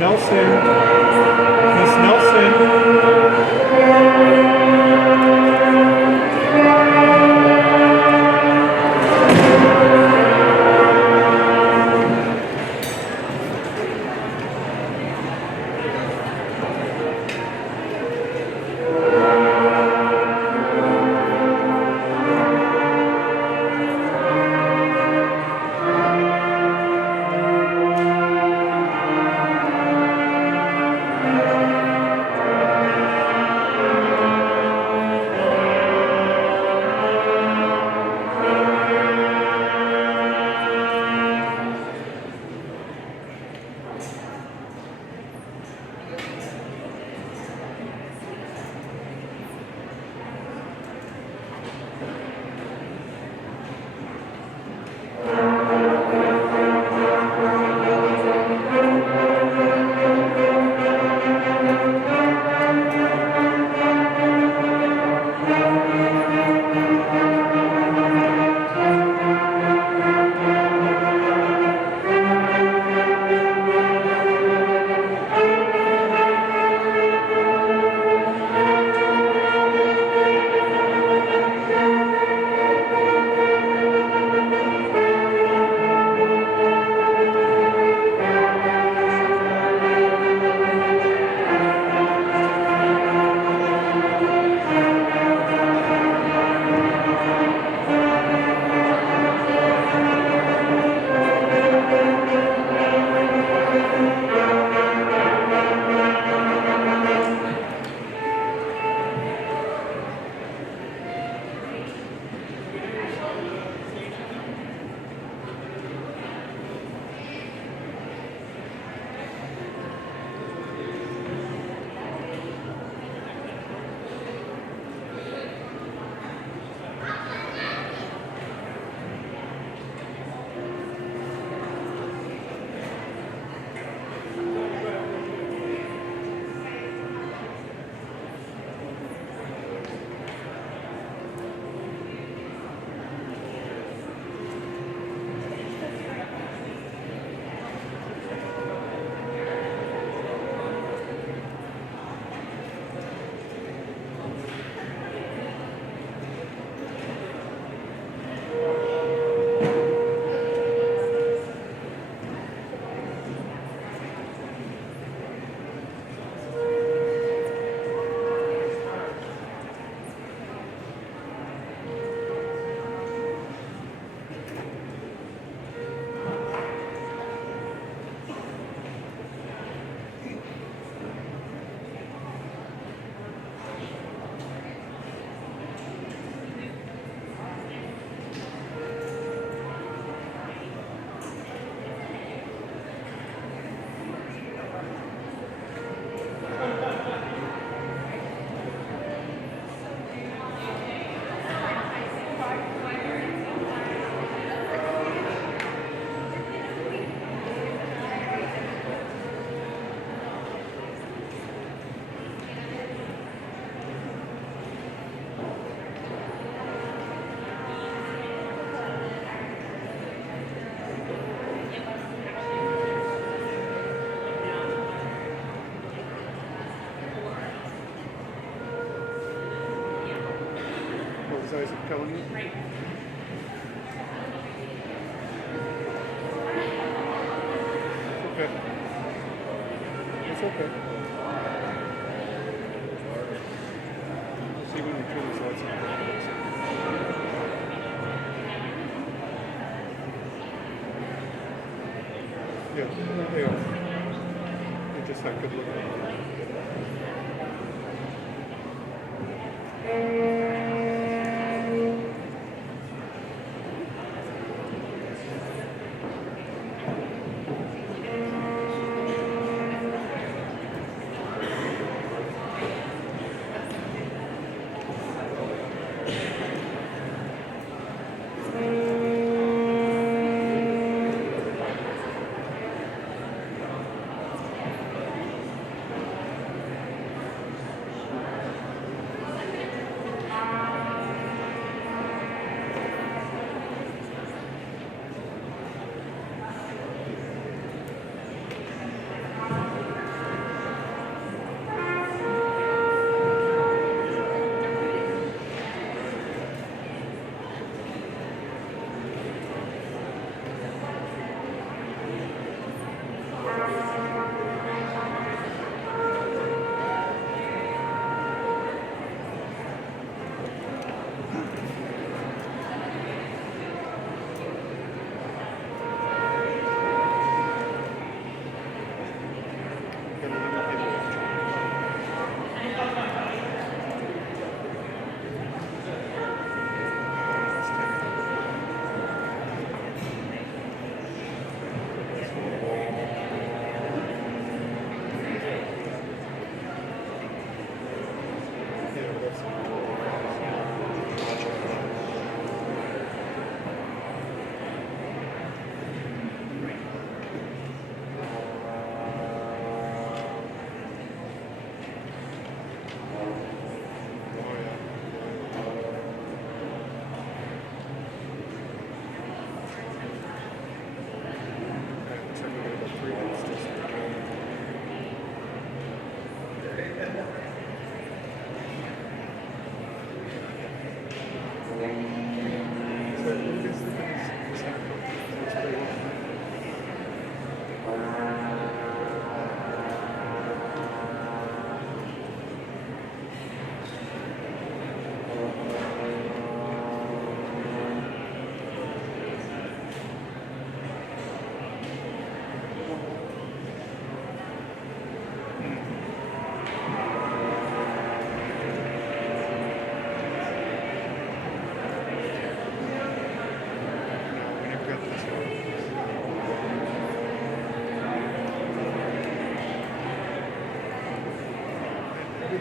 Nelson. Miss Nelson. Was Isaac telling you? It's okay. It's okay. We'll see when we turn these lights on. Yeah, they are. They just have good looking.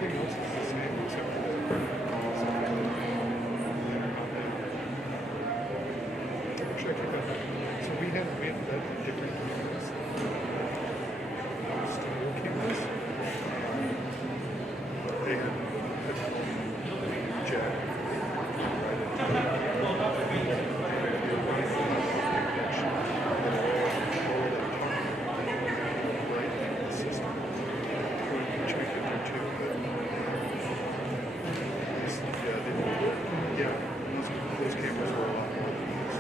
everything else is the same except for the check it out. So we had that different cameras. Steel cameras. They had a jack. Those cameras were a lot more than these.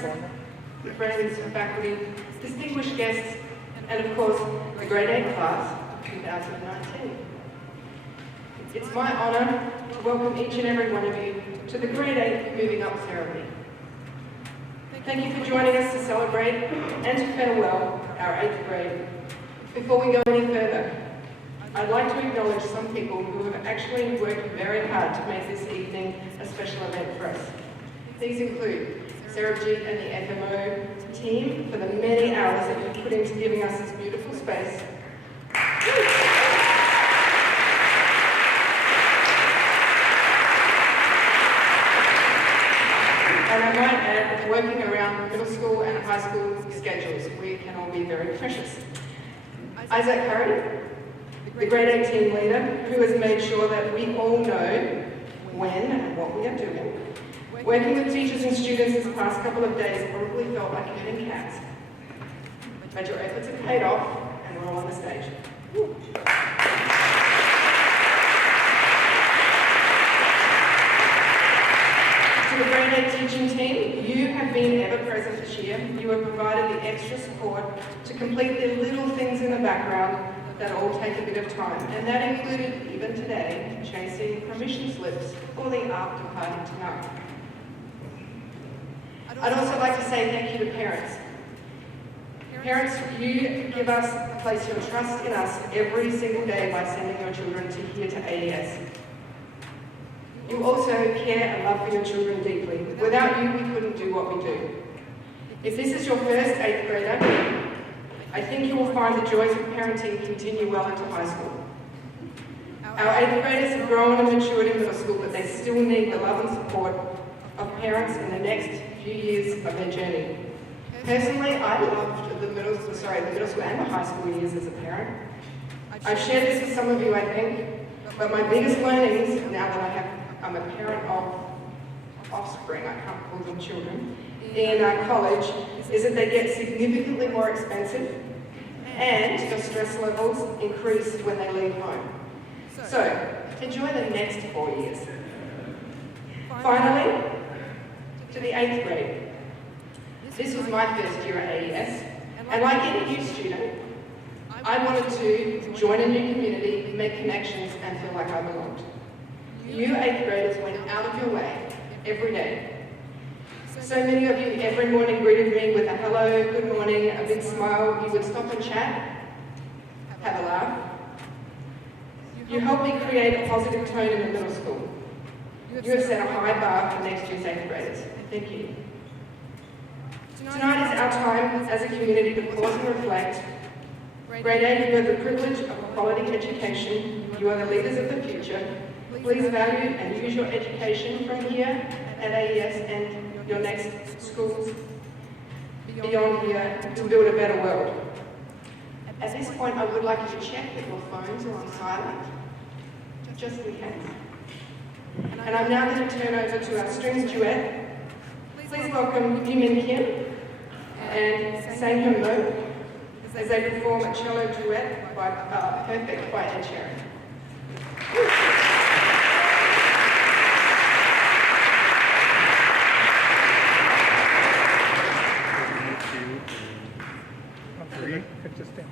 parents, friends, faculty, distinguished guests, and of course, the Grade 8 class of 2019. It's my honour to welcome each and every one of you to the Grade 8 Moving Up ceremony. Thank you for joining us to celebrate and to farewell our 8th grade. Before we go any further, I'd like to acknowledge some people who have actually worked very hard to make this evening a special event for us. These include Sarabjit and the FMO team for the many hours that you've put into giving us this beautiful space. And I might add, working around middle school and high school schedules, we can all be very precious. Isaac Curry, the Grade 8 team leader, who has made sure that we all know when and what we are doing. Working with teachers and students this past couple of days probably felt like herding cats. But your efforts have paid off, and we're all on the stage. Woo. To the Grade 8 teaching team, you have been ever present this year. You have provided the extra support to complete the little things in the background that all take a bit of time. And that included, even today, chasing permission slips for the after party tonight. I'd also like to say thank you to parents. Parents, you give us, place your trust in us every single day by sending your children to here to AES. You also care and love for your children deeply. Without you, we couldn't do what we do. If this is your first 8th grader, I think you will find the joys of parenting continue well into high school. Our 8th graders have grown and matured in middle school, but they still need the love and support of parents in the next few years of their journey. Personally, I loved the middle school and the high school years as a parent. I've shared this with some of you, I think, but my biggest learnings, now that I'm a parent of offspring, I can't call them children, in college, is that they get significantly more expensive and your stress levels increase when they leave home. So, enjoy the next 4 years. Finally, to the 8th grade. This was my first year at AES, and like any new student, I wanted to join a new community, make connections, and feel like I belonged. You 8th graders went out of your way every day. So many of you every morning greeted me with a hello, good morning, a big smile. You would stop and chat, have a laugh. You helped me create a positive tone in the middle school. You have set a high bar for next year's 8th graders. Thank you. Tonight is our time as a community to pause and reflect. Grade 8, you have the privilege of a quality education. You are the leaders of the future. Please value and use your education from here at AES and your next schools beyond here to build a better world. At this point, I would like you to check that your phones are on silent, just in case. And I'm now going to turn over to our strings duet. Please welcome Yumin Kim and Sang-Hyun Mo as they perform a cello duet by Perfect by Ed Sheeran. Just 2.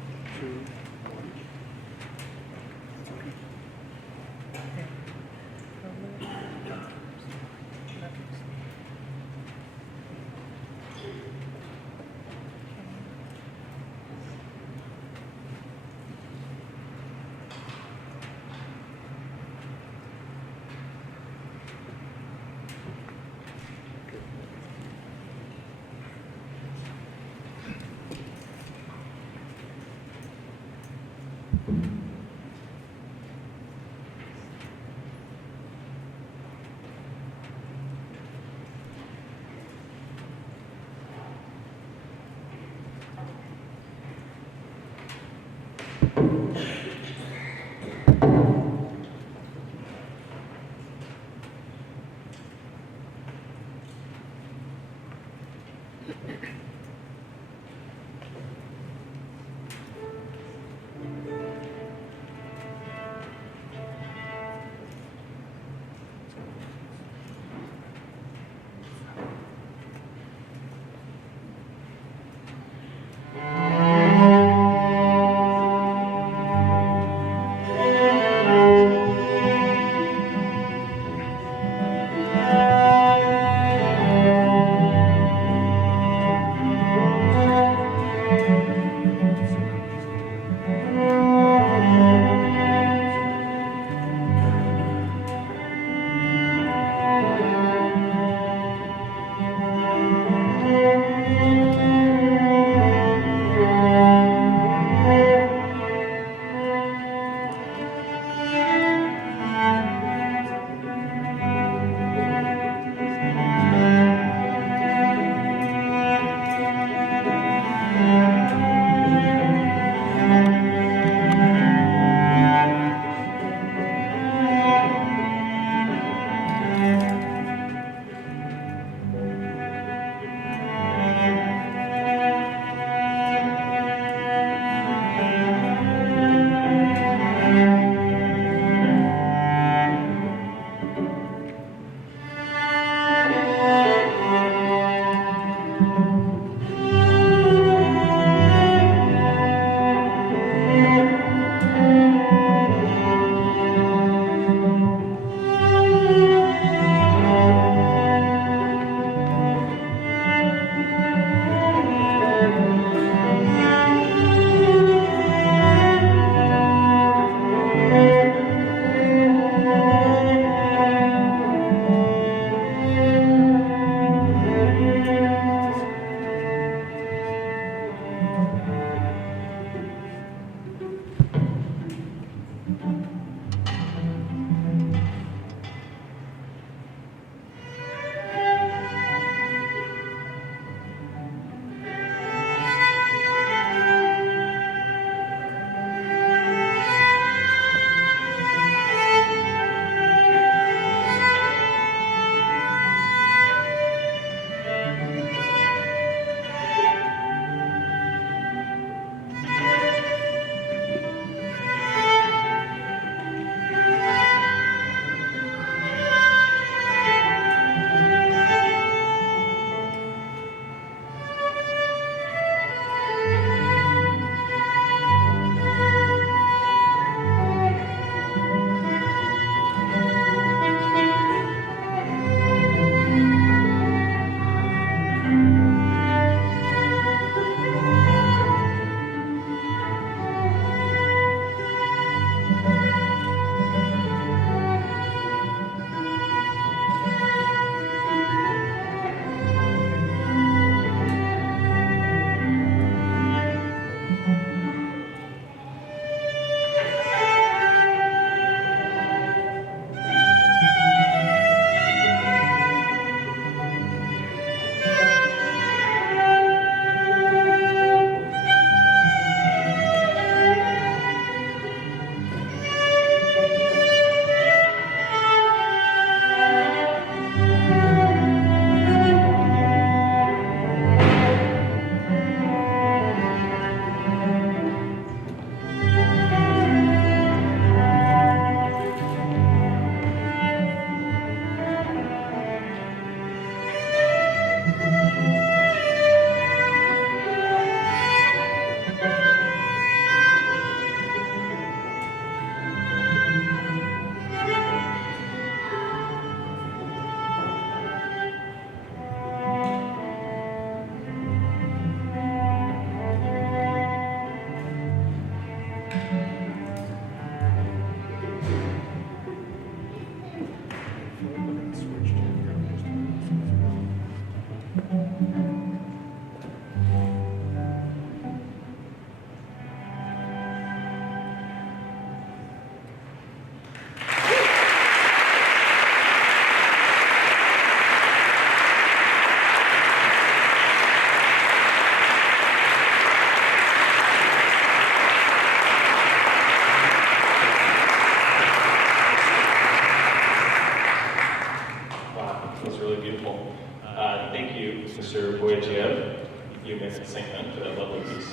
Mr. Boyachiev, you may sing them for that lovely piece.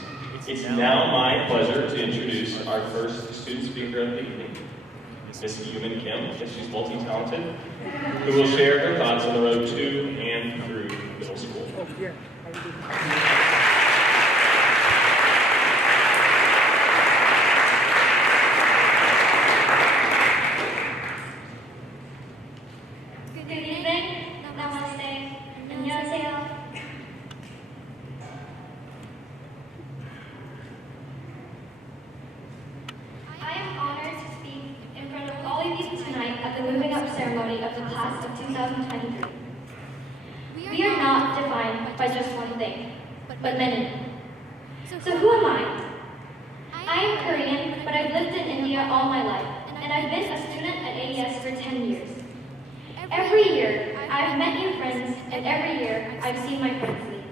It's now my pleasure to introduce our first student speaker of the evening, Miss Yuman Kim, she's multi-talented, who will share her thoughts on the road to and through middle school. Good evening, namaste, annyeonghaseyo. I am honored to speak in front of all of you tonight at the moving up ceremony of the class of 2023. We are not defined by just one thing. but many. So who am I? I am Korean, but I've lived in India all my life, and I've been a student at AES for 10 years. Every year, I've met new friends, and every year, I've seen my friends leave.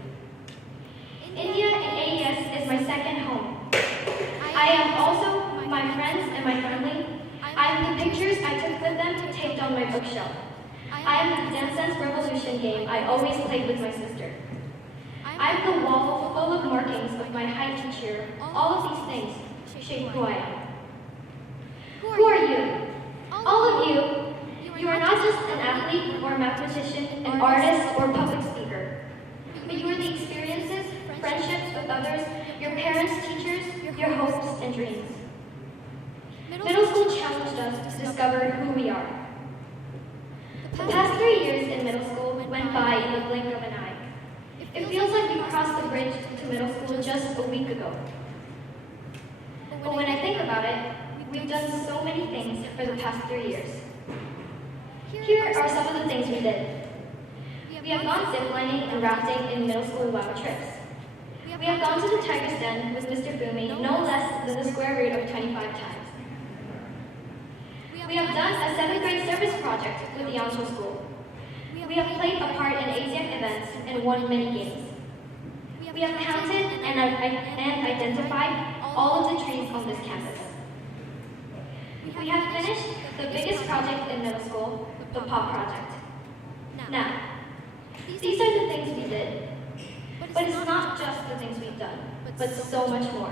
India and AES is my second home. I am also my friends and my family. I am the pictures I took with them taped on my bookshelf. I am the Dance Dance Revolution game I always played with my sister. I am the wall full of markings of my height and cheer. All of these things shape who I am. Who are you? All of you. You are not just an athlete or a mathematician, an artist or public speaker, but you are the experiences, friendships with others, your parents, teachers, your hopes and dreams. Middle school challenged us to discover who we are. The past 3 years in middle school went by in the blink of an eye. It feels like we crossed the bridge to middle school just a week ago. But when I think about it, we've done so many things for the past 3 years. Here are some of the things we did. We have gone ziplining and rafting in middle school WOW trips. We have gone to the Tiger's Den with Mr. Fumi no less than the square root of 25 times. We have done a 7th grade service project with the Ancho School. We have played a part in ASIAC events and won many games. We have counted and identified all of the trees on this campus. We have finished the biggest project in middle school, the POP project. Now, these are the things we did, but it's not just the things we've done, but so much more.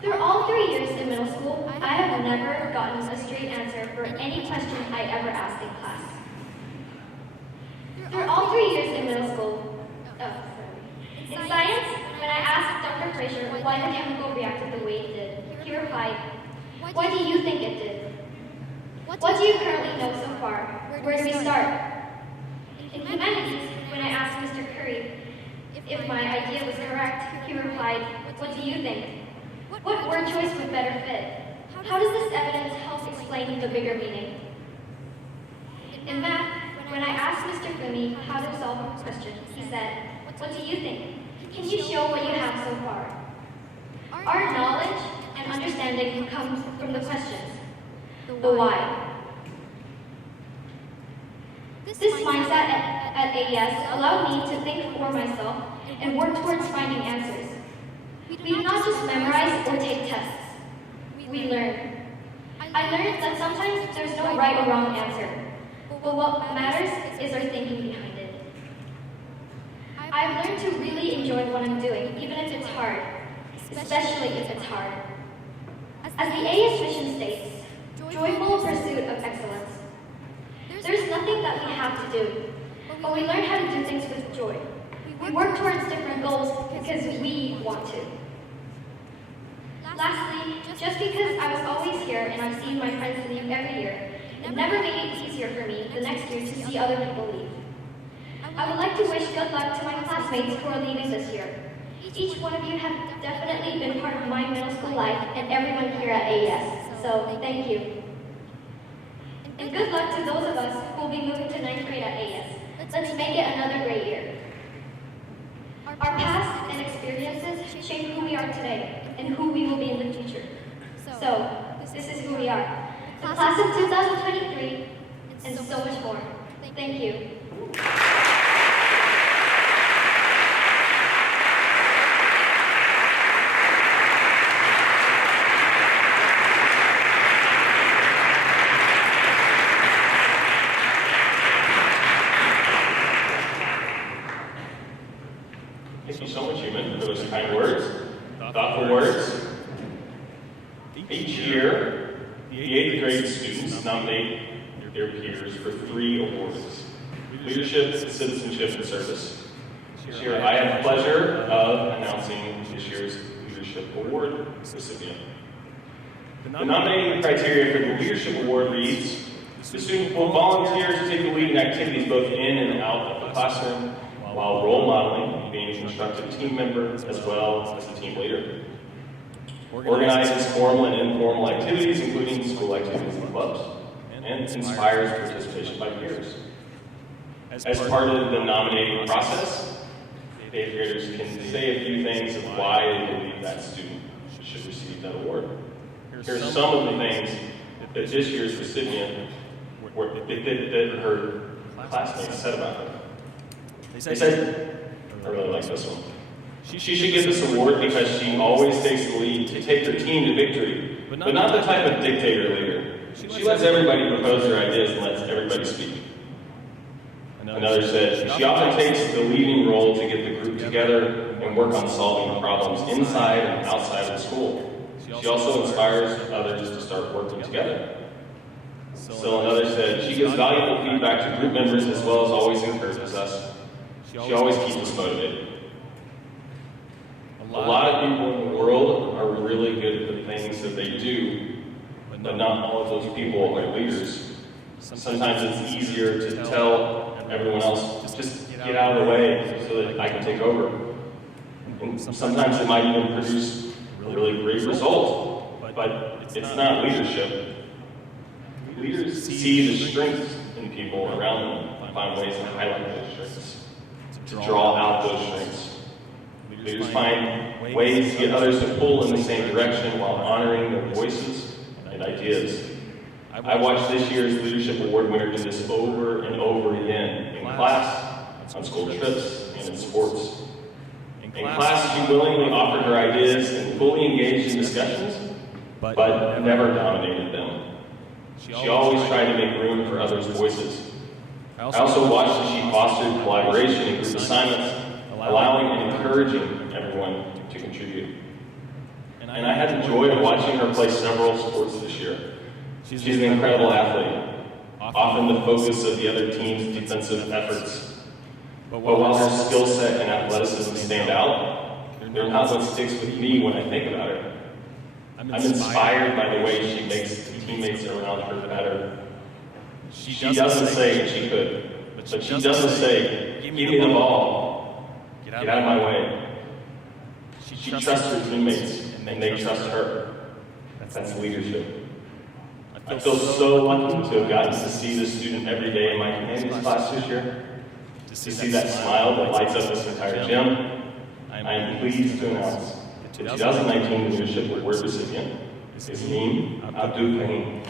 Through all 3 years in middle school, I have never gotten a straight answer for any question I ever asked in class. Through all 3 years in middle school, in science, when I asked Dr. Fraser why the chemical reacted the way it did, he replied, "Why do you think it did? What do you currently know so far? Where do we start?" In humanities, when I asked Mr. Curry if my idea was correct, he replied, "What do you think? What word choice would better fit? How does this evidence help explain the bigger meaning?" In math, when I asked Mr. Fumi how to solve a question, he said, "What do you think? Can you show what you have so far?" Our knowledge and understanding comes from the questions, the why. This mindset at AES allowed me to think for myself and work towards finding answers. We do not just memorize or take tests. We learn. I learned that sometimes there's no right or wrong answer, but what matters is our thinking behind it. I've learned to really enjoy what I'm doing, even if it's hard, especially if it's hard. As the AES mission states, joyful pursuit of excellence. There's nothing that we have to do, but we learn how to do things with joy. We work towards different goals because we want to. Lastly, just because I was always here and I've seen my friends leave every year, it never made it easier for me the next year to see other people leave. I would like to wish good luck to my classmates who are leaving this year. Each one of you have definitely been part of my middle school life and everyone here at AES, so thank you. And good luck to those of us who will be moving to 9th grade at AES. Let's make it another great year. Our past and experiences shape who we are today and who we will be in the future. So, this is who we are. The class of 2023 and so much more. Thank you. Thank you so much, Human, for those kind words, thoughtful words. Each year, the 8th grade students nominate their peers for 3 awards: leadership, citizenship, and service. This year, I have the pleasure of announcing this year's Leadership Award recipient. The nominating criteria for the Leadership Award reads, the student will volunteer to take the lead in activities both in and out of the classroom, while role modeling, being a constructive team member as well as a team leader. Organizes formal and informal activities, including school activities and clubs, and inspires participation by peers. As part of the nominating process, the 8th graders can say a few things of why they believe that student should receive that award. Here's some of the things that this year's recipient, that her classmates said about her. They said, I really like this one. She should get this award because she always takes the lead to take her team to victory, but not the type of dictator leader. She lets everybody propose their ideas and lets everybody speak. Another said, she often takes the leading role to get the group together and work on solving problems inside and outside of school. She also inspires others to start working together. Still another said, she gives valuable feedback to group members as well as always encourages us. She always keeps us motivated. A lot of people in the world are really good at the things that they do, but not all of those people are leaders. Sometimes it's easier to tell everyone else, just get out of the way so that I can take over. And sometimes it might even produce a really great result, but it's not leadership. Leaders see the strengths in people around them and find ways to highlight those strengths, to draw out those strengths. Leaders find ways to get others to pull in the same direction while honoring their voices and ideas. I watched this year's Leadership Award winner do this over and over again, in class, on school trips, and in sports. In class, she willingly offered her ideas and fully engaged in discussions, but never dominated them. She always tried to make room for others' voices. I also watched as she fostered collaboration in group assignments, allowing and encouraging everyone to contribute. And I had the joy of watching her play several sports this year. She's an incredible athlete, often the focus of the other team's defensive efforts. But while her skill set and athleticism stand out, they're not what sticks with me when I think about her. I'm inspired by the way she makes the teammates around her better. She doesn't say that she could, but she doesn't say, give me the ball, get out of my way. She trusts her teammates, and they trust her. That's leadership. I feel so lucky to have gotten to see this student every day in my humanities class this year, to see that smile that lights up this entire gym. I am pleased to announce the 2019 Leadership Award recipient is Neem Abdul Karim.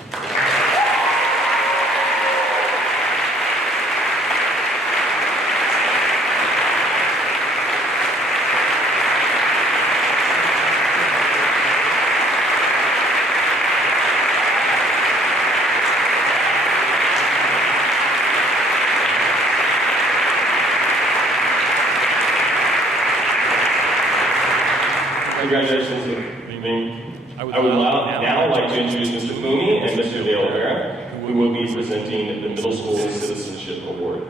Congratulations to me. I would now like to introduce Mr. Mooney and Mr. Dale O'Hara, who will be presenting the Middle School Citizenship Award.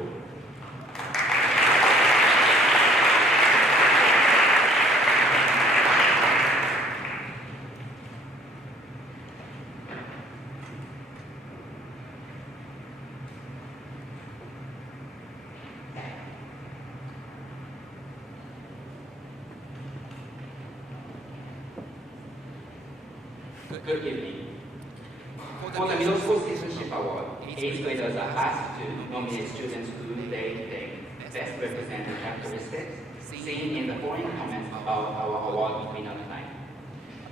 Good evening. For the Middle School Citizenship Award, 8th graders are asked to nominate students who they think best represent the characteristics seen in the following comments about our award winner tonight.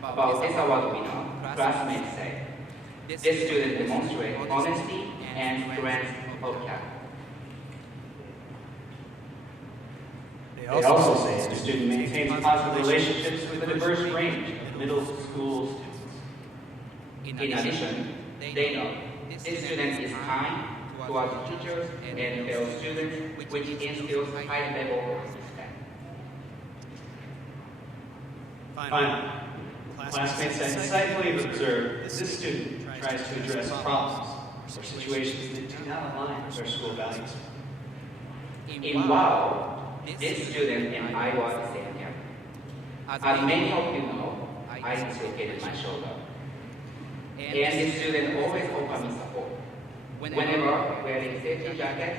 About this award winner, classmates say, this student demonstrates honesty and strength of character. They also say the student maintains positive relationships with a diverse range of middle school students. In addition, they know this student is kind towards teachers and fellow students, which instills high level of respect. Finally, classmates have insightfully observed that this student tries to address problems or situations that do not align with our school values. In WOW, this student and I were the same year. As many of you know, I dislocated my shoulder. And this student always offered me support. Whenever wearing safety jacket,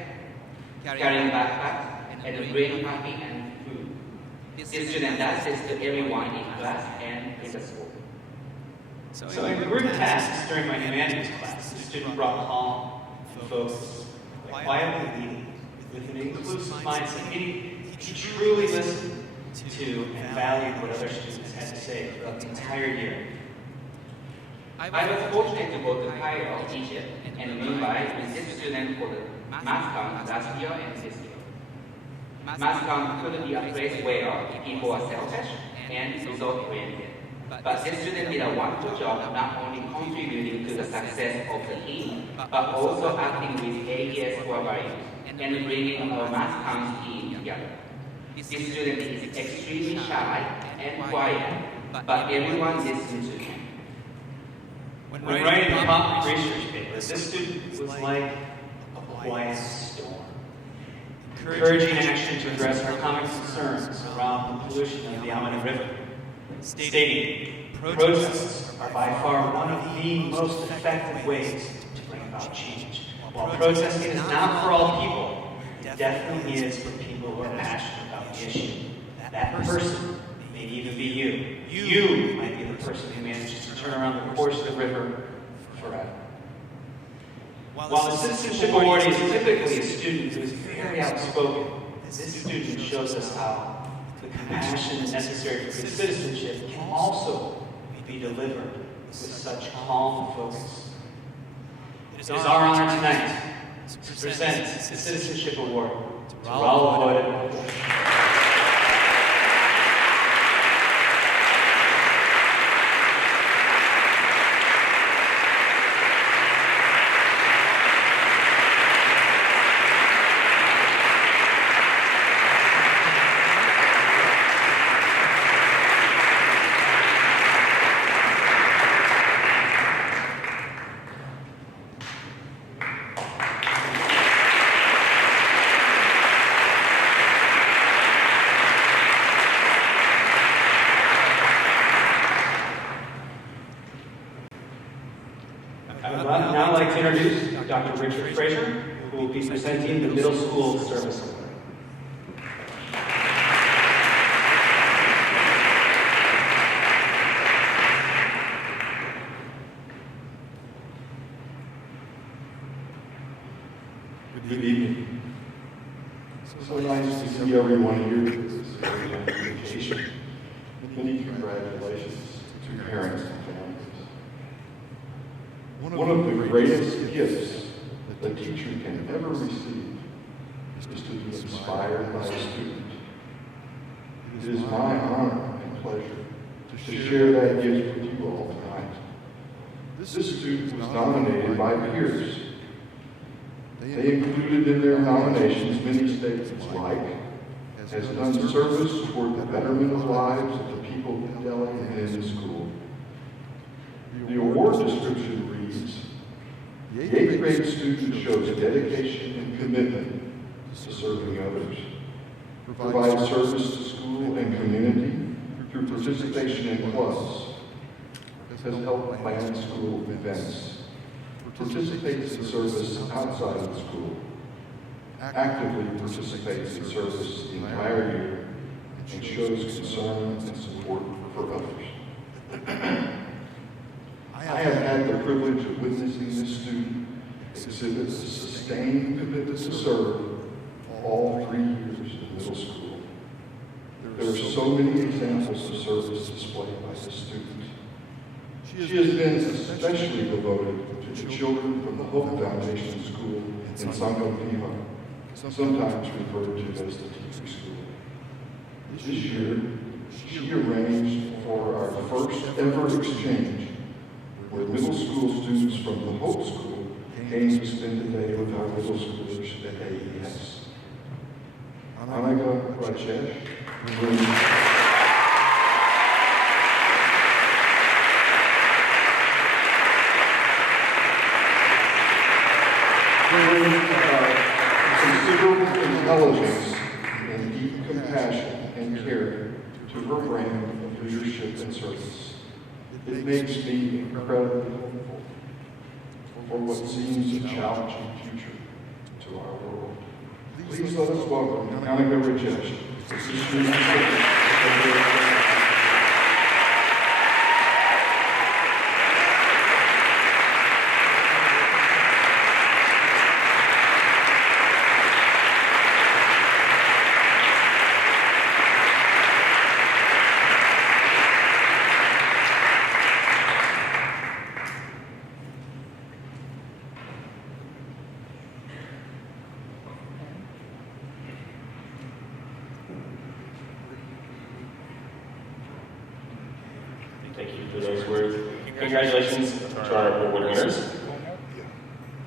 carrying backpacks, and bringing coffee and food. This student does this to everyone in class and in the school. So in group tasks during my humanities class, the student brought calm, focus, quietly leading with an inclusive mindset, meaning He truly listened to and valued what other students had to say throughout the entire year. I was fortunate to go to Cairo, Egypt, and Mumbai with this student for the MassCon last year and this year. MassCon could be a place where people are selfish and result-oriented. But this student did a wonderful job not only contributing to the success of the team, but also acting with AES core values and bringing our MassCon team together. This student is extremely shy and quiet, but everyone listened to him. When writing the top research paper, this student was like a quiet storm, encouraging action to address our common concerns around the pollution of the Amana River, stating protests are by far one of the most effective ways to bring about change. While protesting is not for all people, it definitely is for people who are passionate about the issue. That person may even be you. You might be the person who manages to turn around the course of the river forever. While the citizenship awardee is typically a student who is very outspoken, this student shows us how the compassion necessary for good citizenship can also be delivered with such calm focus. It is our honor tonight to present the Citizenship Award to Raul Boyd. I would now like to introduce Dr. Richard Fraser, who will be presenting the Middle School Service Award. Good evening. So nice to see everyone here for this very young education. Many congratulations to parents and families. One of the greatest gifts that a teacher can ever receive is to be inspired by a student. It is my honor and pleasure to share that gift with you all tonight. This student was nominated by peers. They included in their nominations many statements like, has done service toward the betterment of lives of the people in Delhi and in the school. The award description reads, the 8th grade student shows dedication and commitment to serving others, provides service to school and community through participation in clubs, has helped plan school events, participates in service outside of the school, actively participates in service the entire year, and shows concern and support for others. I have had the privilege of witnessing this student exhibit a sustained commitment to serve all 3 years in middle school. There are so many examples of service displayed by this student. She has been especially devoted to the children from the Hope Foundation School in Sangam Pima, sometimes referred to as the teaching school. This year, she arranged for our first ever exchange where middle school students from the Hope School came to spend the day with our middle schoolers at AES. Anaga Rajesh considerable intelligence and deep compassion and care to her brand of leadership and service. It makes me incredibly hopeful for what seems a challenging future to our world. Please let us welcome Anaga Rajesh to Senior Thank you for those words. Congratulations to our award winners.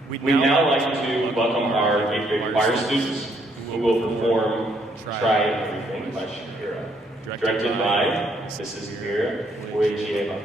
We'd now like to welcome our 8th grade choir students who will perform Try Everything by Shakira, directed by Mrs. Vera Boyajieva.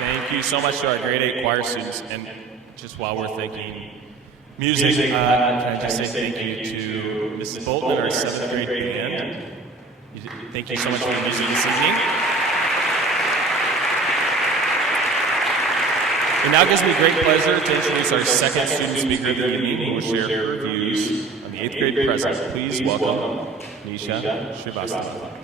Thank you so much to our grade 8 choir students. And just while we're thinking music, can I just say thank you to Mrs. Bolton, our 7th grade band. Thank you so much for the music this evening. It now gives me great pleasure to introduce our second student speaker of the evening who will share her views on the 8th grade present. Please welcome Nisha Srivastava.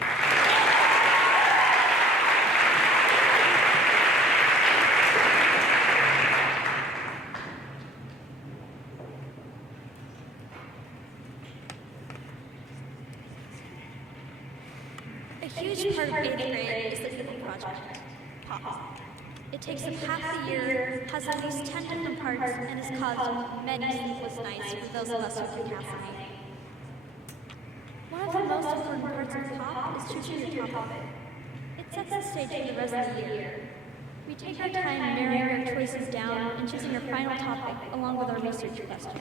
hugest part of 8th grade is the cooking project, Pop. It takes up half the year, has at least 10 different parts, and has caused many sleepless nights for those of us who procrastinate. One of the most important parts of Pop is choosing your topic. It sets the stage for the rest of the year. We take our time narrowing our choices down and choosing our final topic along with our research question.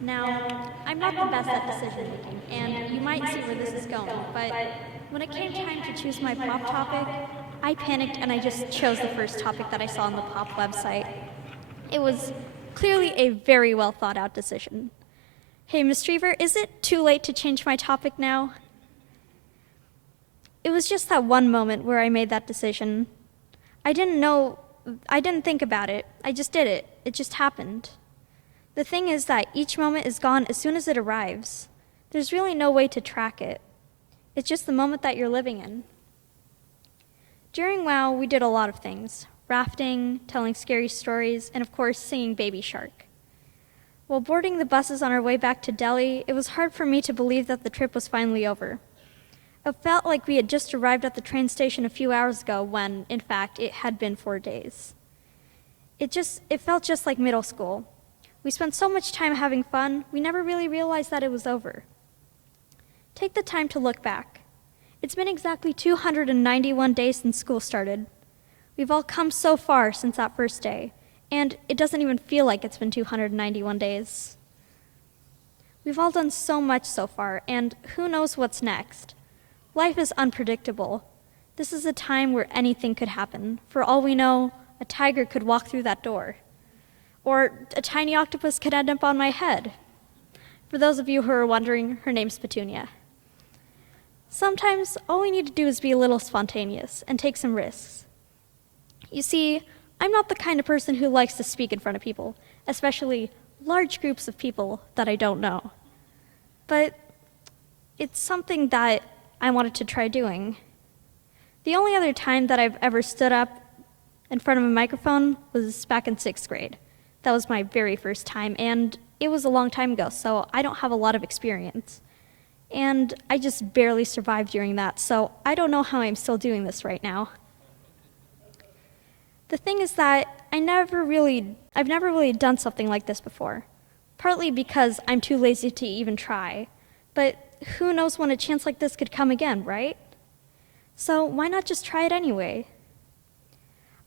Now, I'm not the best at decision making, and you might see where this is going, but when it came time to choose my Pop topic, I panicked and I just chose the first topic that I saw on the Pop website. It was clearly a very well thought out decision. Hey, Ms. Streever, is it too late to change my topic now? It was just that one moment where I made that decision. I didn't think about it. I just did it. It just happened. The thing is that each moment is gone as soon as it arrives. There's really no way to track it. It's just the moment that you're living in. During WOW, we did a lot of things. Rafting, telling scary stories, and of course, singing Baby Shark. While boarding the buses on our way back to Delhi, it was hard for me to believe that the trip was finally over. It felt like we had just arrived at the train station a few hours ago when, in fact, it had been 4 days. It felt just like middle school. We spent so much time having fun, we never really realized that it was over. Take the time to look back. It's been exactly 291 days since school started. We've all come so far since that first day, and it doesn't even feel like it's been 291 days. We've all done so much so far, and who knows what's next? Life is unpredictable. This is a time where anything could happen. For all we know, a tiger could walk through that door. Or a tiny octopus could end up on my head. For those of you who are wondering, her name's Petunia. Sometimes all we need to do is be a little spontaneous and take some risks. You see, I'm not the kind of person who likes to speak in front of people, especially large groups of people that I don't know. But it's something that I wanted to try doing. The only other time that I've ever stood up in front of a microphone was back in 6th grade. That was my very first time, and it was a long time ago, so I don't have a lot of experience. And I just barely survived during that, so I don't know how I'm still doing this right now. The thing is that I've never really done something like this before, partly because I'm too lazy to even try, but who knows when a chance like this could come again, right? So why not just try it anyway?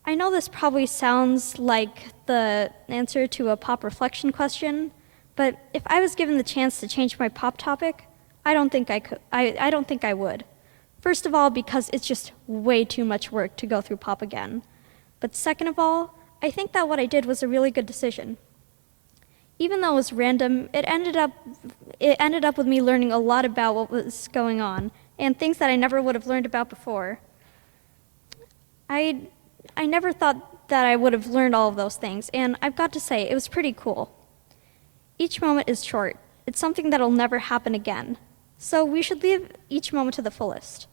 I know this probably sounds like the answer to a pop reflection question, but if I was given the chance to change my pop topic, I don't think I would. First of all, because it's just way too much work to go through pop again. But second of all, I think that what I did was a really good decision. Even though it was random, it ended up with me learning a lot about what was going on and things that I never would have learned about before. I never thought that I would have learned all of those things, and I've got to say, it was pretty cool. Each moment is short. It's something that'll never happen again. So we should live each moment to the fullest.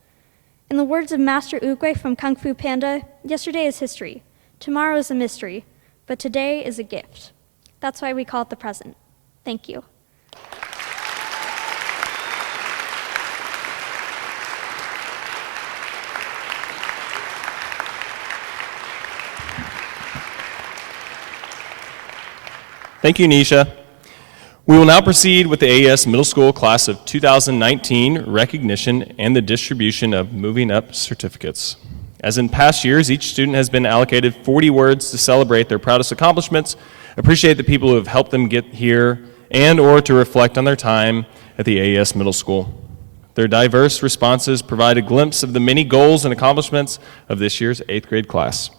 In the words of Master Oogway from Kung Fu Panda, yesterday is history, tomorrow is a mystery, but today is a gift. That's why we call it the present. Thank you. Thank you, Nisha. We will now proceed with the AES Middle School Class of 2019 recognition and the distribution of Moving Up certificates. As in past years, each student has been allocated 40 words to celebrate their proudest accomplishments, appreciate the people who have helped them get here, and or to reflect on their time at the AES Middle School. Their diverse responses provide a glimpse of the many goals and accomplishments of this year's 8th grade class.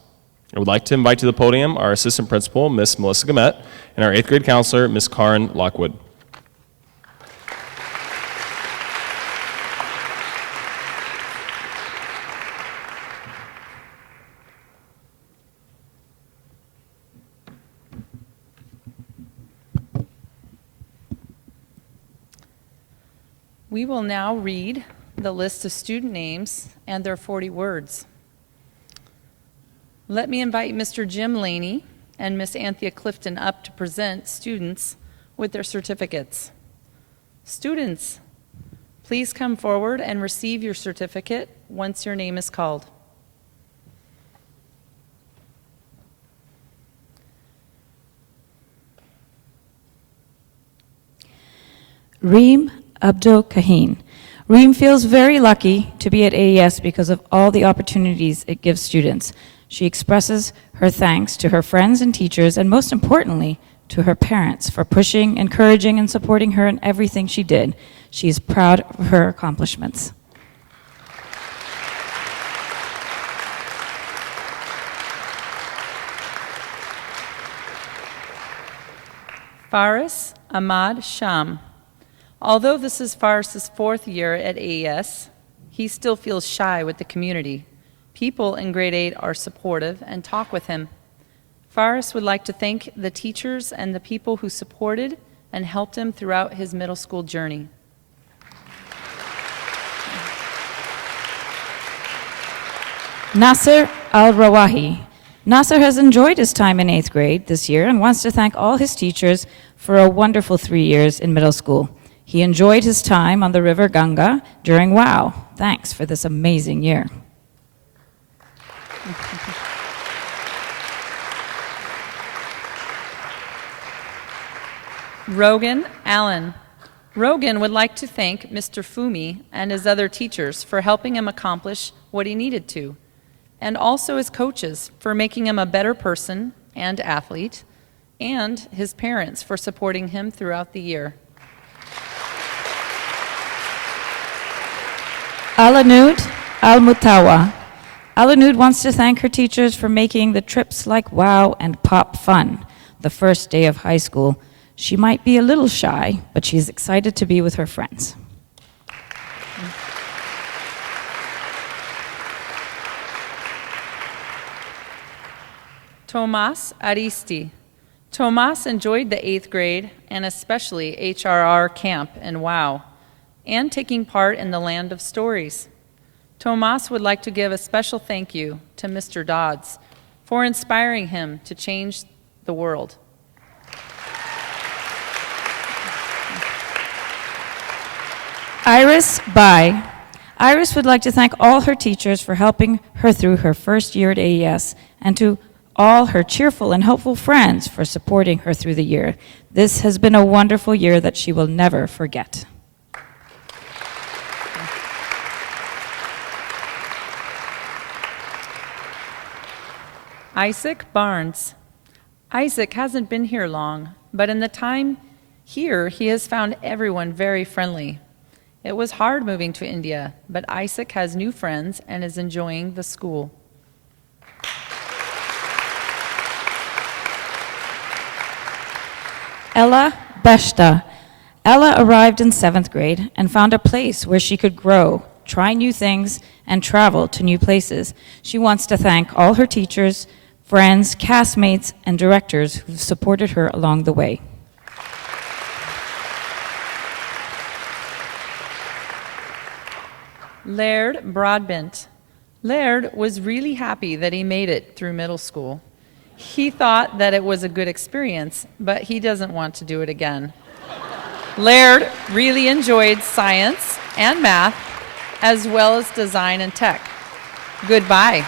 I would like to invite to the podium our assistant principal, Miss Melissa Gamet, and our 8th grade counselor, Miss Karen Lockwood. We will now read the list of student names and their 40 words. Let me invite Mr. Jim Laney and Miss Anthea Clifton up to present students with their certificates. Students, please come forward and receive your certificate once your name is called. Reem Abdul Kaheen. Reem feels very lucky to be at AES because of all the opportunities it gives students. She expresses her thanks to her friends and teachers, and most importantly, to her parents for pushing, encouraging, and supporting her in everything she did. She is proud of her accomplishments. Faris Ahmad Sham. Although this is Faris's 4th year at AES, he still feels shy with the community. People in grade 8 are supportive and talk with him. Faris would like to thank the teachers and the people who supported and helped him throughout his middle school journey. Nasser Al-Rawahi. Nasser has enjoyed his time in 8th grade this year and wants to thank all his teachers for a wonderful 3 years in middle school. He enjoyed his time on the River Ganga during WOW. Thanks for this amazing year. Rogan Allen. Rogan would like to thank Mr. Fumi and his other teachers for helping him accomplish what he needed to, and also his coaches for making him a better person and athlete, and his parents for supporting him throughout the year. Alanud Al-Mutawa. Alanud wants to thank her teachers for making the trips like WOW and POP fun. The first day of high school, she might be a little shy, but she's excited to be with her friends. Tomas Aristi. Tomas enjoyed the 8th grade and especially HRR camp and WOW, and taking part in the Land of Stories. Tomas would like to give a special thank you to Mr. Dodds for inspiring him to change the world. Iris Bai. Iris would like to thank all her teachers for helping her through her first year at AES, and to all her cheerful and helpful friends for supporting her through the year. This has been a wonderful year that she will never forget. Isaac Barnes. Isaac hasn't been here long, but in the time here, he has found everyone very friendly. It was hard moving to India, but Isaac has new friends and is enjoying the school. Ella Beshta. Ella arrived in 7th grade and found a place where she could grow, try new things, and travel to new places. She wants to thank all her teachers, friends, castmates, and directors who've supported her along the way. Laird Broadbent. Laird was really happy that he made it through middle school. He thought that it was a good experience, but he doesn't want to do it again. Laird really enjoyed science and math, as well as design and tech. Goodbye.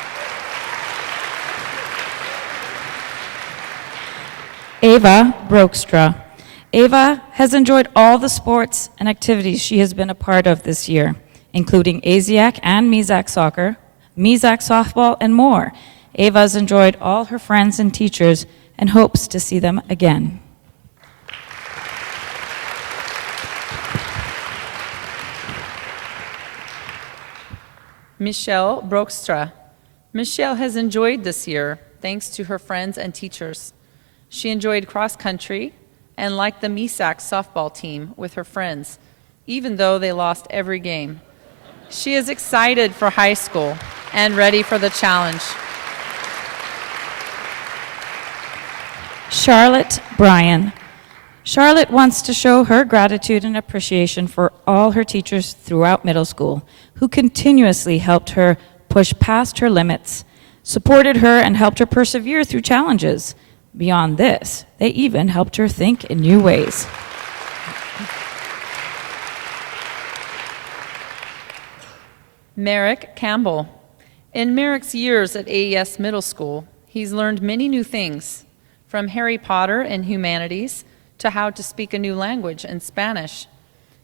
Ava Brokstra. Ava has enjoyed all the sports and activities she has been a part of this year, including ASIAC and MESAC soccer, MESAC softball, and more. Ava has enjoyed all her friends and teachers and hopes to see them again. Michelle Brokstra. Michelle has enjoyed this year thanks to her friends and teachers. She enjoyed cross country and liked the MESAC softball team with her friends, even though they lost every game. She is excited for high school and ready for the challenge. Charlotte Bryan. Charlotte wants to show her gratitude and appreciation for all her teachers throughout middle school, who continuously helped her push past her limits, supported her, and helped her persevere through challenges. Beyond this, they even helped her think in new ways. Merrick Campbell. In Merrick's years at AES Middle School, he's learned many new things, from Harry Potter and humanities to how to speak a new language in Spanish.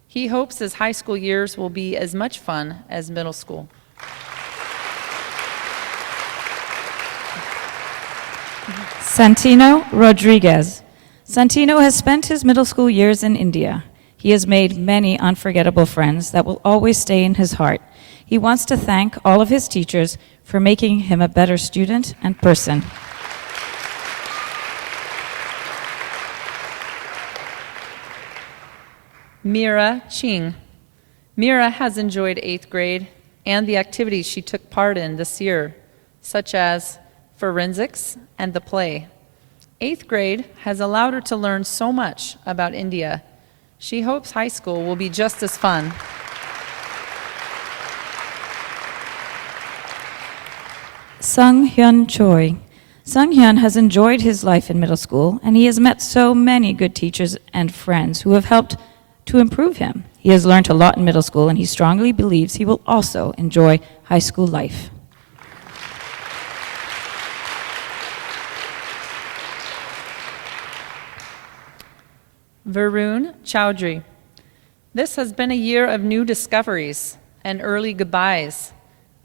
He hopes his high school years will be as much fun as middle school. Santino Rodriguez. Santino has spent his middle school years in India. He has made many unforgettable friends that will always stay in his heart. He wants to thank all of his teachers for making him a better student and person. Mira Ching. Mira has enjoyed 8th grade and the activities she took part in this year, such as forensics and the play. 8th grade has allowed her to learn so much about India. She hopes high school will be just as fun. Sung Hyun Choi. Sung Hyun has enjoyed his life in middle school, and he has met so many good teachers and friends who have helped to improve him. He has learned a lot in middle school, and he strongly believes he will also enjoy high school life. Varun Chowdhury. This has been a year of new discoveries and early goodbyes.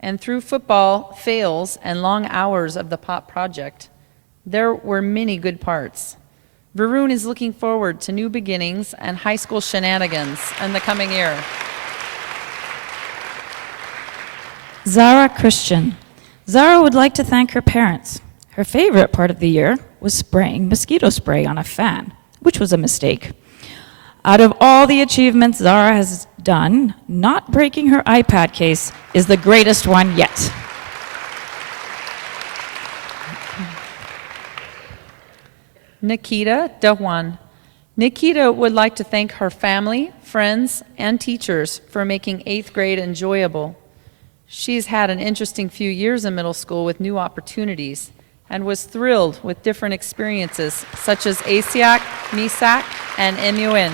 And through football fails and long hours of the POP project, there were many good parts. Varun is looking forward to new beginnings and high school shenanigans in the coming year. Zara Christian. Zara would like to thank her parents. Her favorite part of the year was spraying mosquito spray on a fan, which was a mistake. Out of all the achievements Zara has done, not breaking her iPad case is the greatest one yet. Nikita Dewan. Nikita would like to thank her family, friends, and teachers for making 8th grade enjoyable. She's had an interesting few years in middle school with new opportunities and was thrilled with different experiences such as ASIAC, MISAC, and MUN.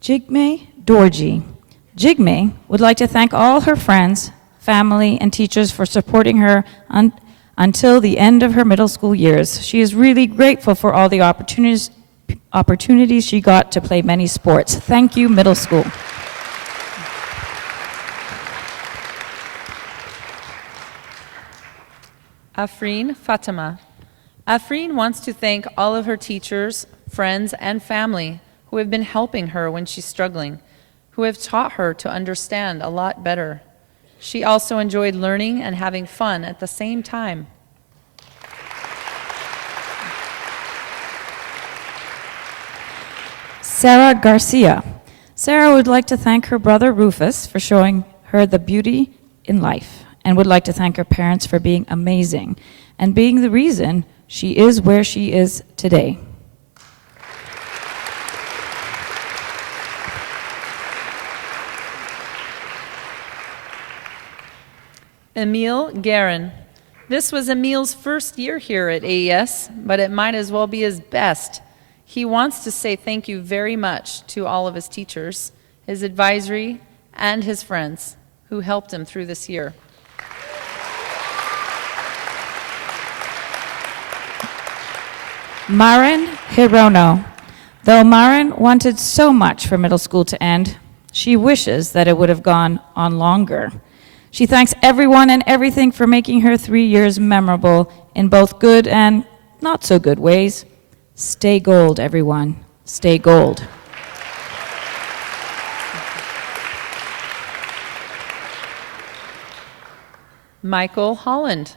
Jigme Dorji. Jigme would like to thank all her friends, family, and teachers for supporting her until the end of her middle school years. She is really grateful for all the opportunities she got to play many sports. Thank you, middle school. Afreen Fatima. Afreen wants to thank all of her teachers, friends, and family who have been helping her when she's struggling, who have taught her to understand a lot better. She also enjoyed learning and having fun at the same time. Sarah Garcia. Sarah would like to thank her brother Rufus for showing her the beauty in life, and would like to thank her parents for being amazing and being the reason she is where she is today. Emil Guerin. This was Emil's first year here at AES, but it might as well be his best. He wants to say thank you very much to all of his teachers, his advisory, and his friends who helped him through this year. Marin Hirono. Though Marin wanted so much for middle school to end, she wishes that it would have gone on longer. She thanks everyone and everything for making her 3 years memorable in both good and not so good ways. Stay gold, everyone. Stay gold. Michael Holland.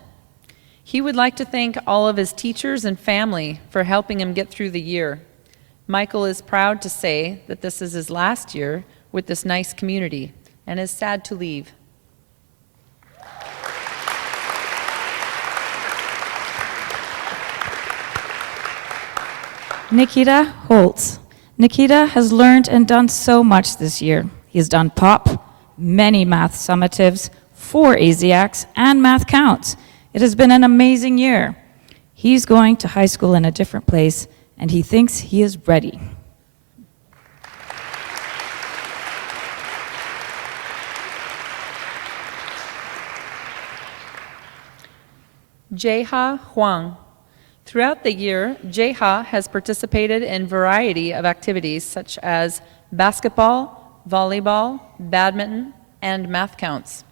He would like to thank all of his teachers and family for helping him get through the year. Michael is proud to say that this is his last year with this nice community and is sad to leave. Nikita Holtz. Nikita has learned and done so much this year. He has done POP, many math summatives, 4 ASIACs, and math counts. It has been an amazing year. He's going to high school in a different place, and he thinks he is ready. Jeha Huang. Throughout the year, Jeha has participated in a variety of activities such as basketball, volleyball, badminton, and math counts.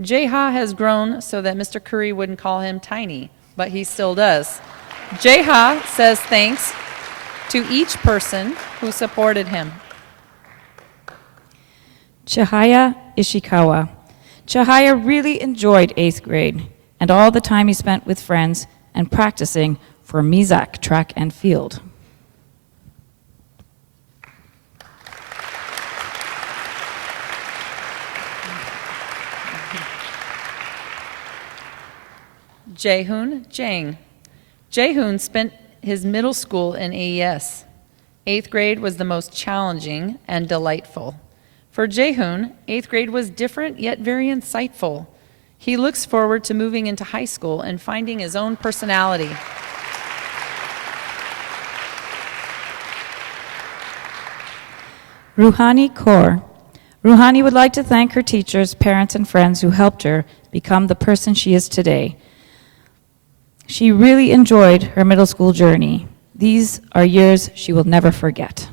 Jeha has grown so that Mr. Curry wouldn't call him tiny, but he still does. Jeha says thanks to each person who supported him. Chihaya Ishikawa. Chihaya really enjoyed 8th grade and all the time he spent with friends and practicing for Mizak track and field. Jaehoon Jang. Jaehoon spent his middle school in AES. 8th grade was the most challenging and delightful. For Jaehoon, 8th grade was different yet very insightful. He looks forward to moving into high school and finding his own personality. Ruhani Kaur. Ruhani would like to thank her teachers, parents, and friends who helped her become the person she is today. She really enjoyed her middle school journey. These are years she will never forget.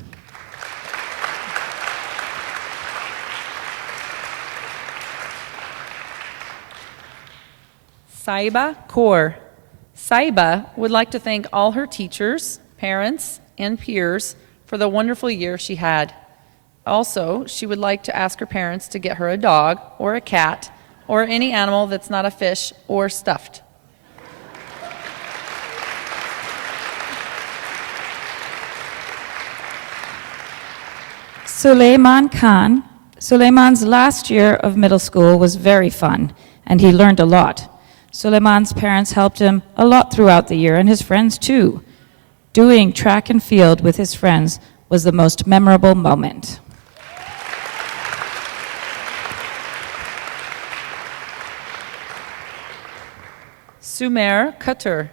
Saiba Kaur. Saiba would like to thank all her teachers, parents, and peers for the wonderful year she had. Also, she would like to ask her parents to get her a dog or a cat or any animal that's not a fish or stuffed. Suleiman Khan. Suleiman's last year of middle school was very fun, and he learned a lot. Suleiman's parents helped him a lot throughout the year, and his friends too. Doing track and field with his friends was the most memorable moment. Sumer Qatar.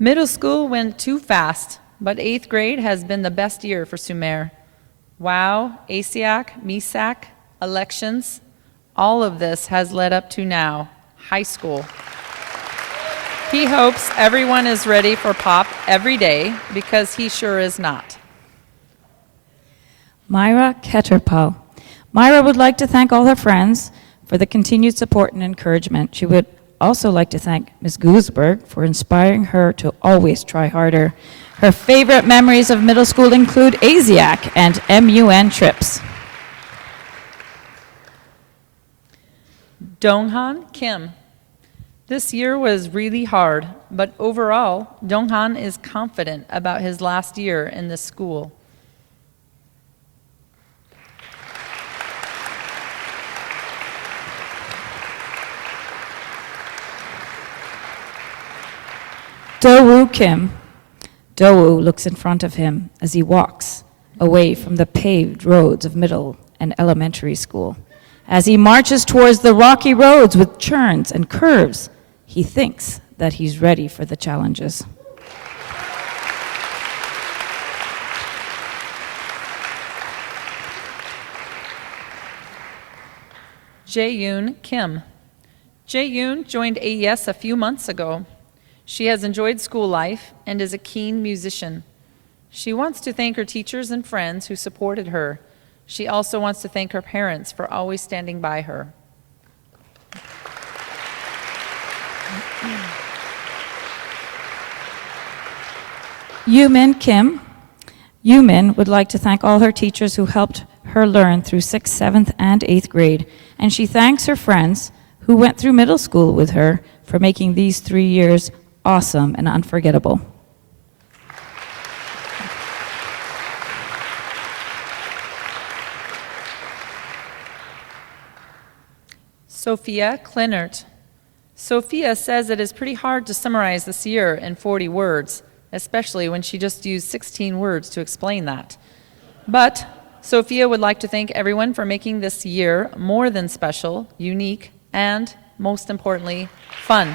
Middle school went too fast, but 8th grade has been the best year for Sumer. WOW, ASIAC, MISAC, elections, all of this has led up to now, high school. He hopes everyone is ready for pop every day because he sure is not. Myra Ketterpal. Myra would like to thank all her friends for the continued support and encouragement. She would also like to thank Ms. Goosberg for inspiring her to always try harder. Her favorite memories of middle school include ASIAC and MUN trips. Donghan Kim. This year was really hard, but overall, Donghan is confident about his last year in this school. Do-woo Kim. Do-woo looks in front of him as he walks away from the paved roads of middle and elementary school. As he marches towards the rocky roads with turns and curves, he thinks that he's ready for the challenges. Jaeyoon Kim. Jaeyoon joined AES a few months ago. She has enjoyed school life and is a keen musician. She wants to thank her teachers and friends who supported her. She also wants to thank her parents for always standing by her. Yumin Kim. Yumin would like to thank all her teachers who helped her learn through 6th, 7th, and 8th grade, and she thanks her friends who went through middle school with her for making these 3 years awesome and unforgettable. Sophia Klinert. Sophia says it is pretty hard to summarize this year in 40 words, especially when she just used 16 words to explain that. But Sophia would like to thank everyone for making this year more than special, unique, and, most importantly, fun.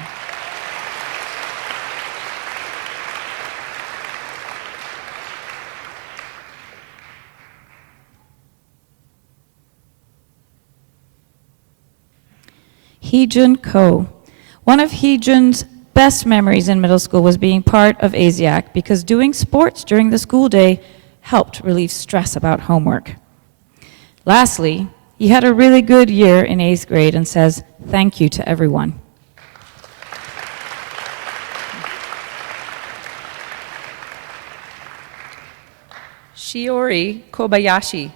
Heejun Ko. One of Heejun's best memories in middle school was being part of ASIAC because doing sports during the school day helped relieve stress about homework. Lastly, he had a really good year in 8th grade and says thank you to everyone. Shiori Kobayashi.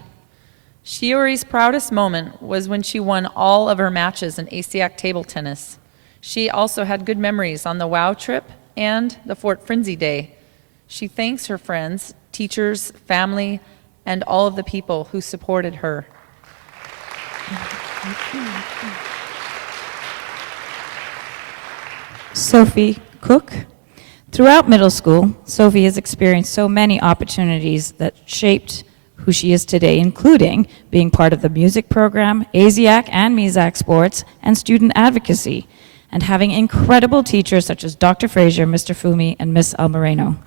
Shiori's proudest moment was when she won all of her matches in ASIAC table tennis. She also had good memories on the WOW trip and the Fort Frenzy Day. She thanks her friends, teachers, family, and all of the people who supported her. Sophie Cook. Throughout middle school, Sophie has experienced so many opportunities that shaped who she is today, including being part of the music program, ASIAC and MESAC sports, and student advocacy, and having incredible teachers such as Dr. Frazier, Mr. Fumi, and Miss Almoreno.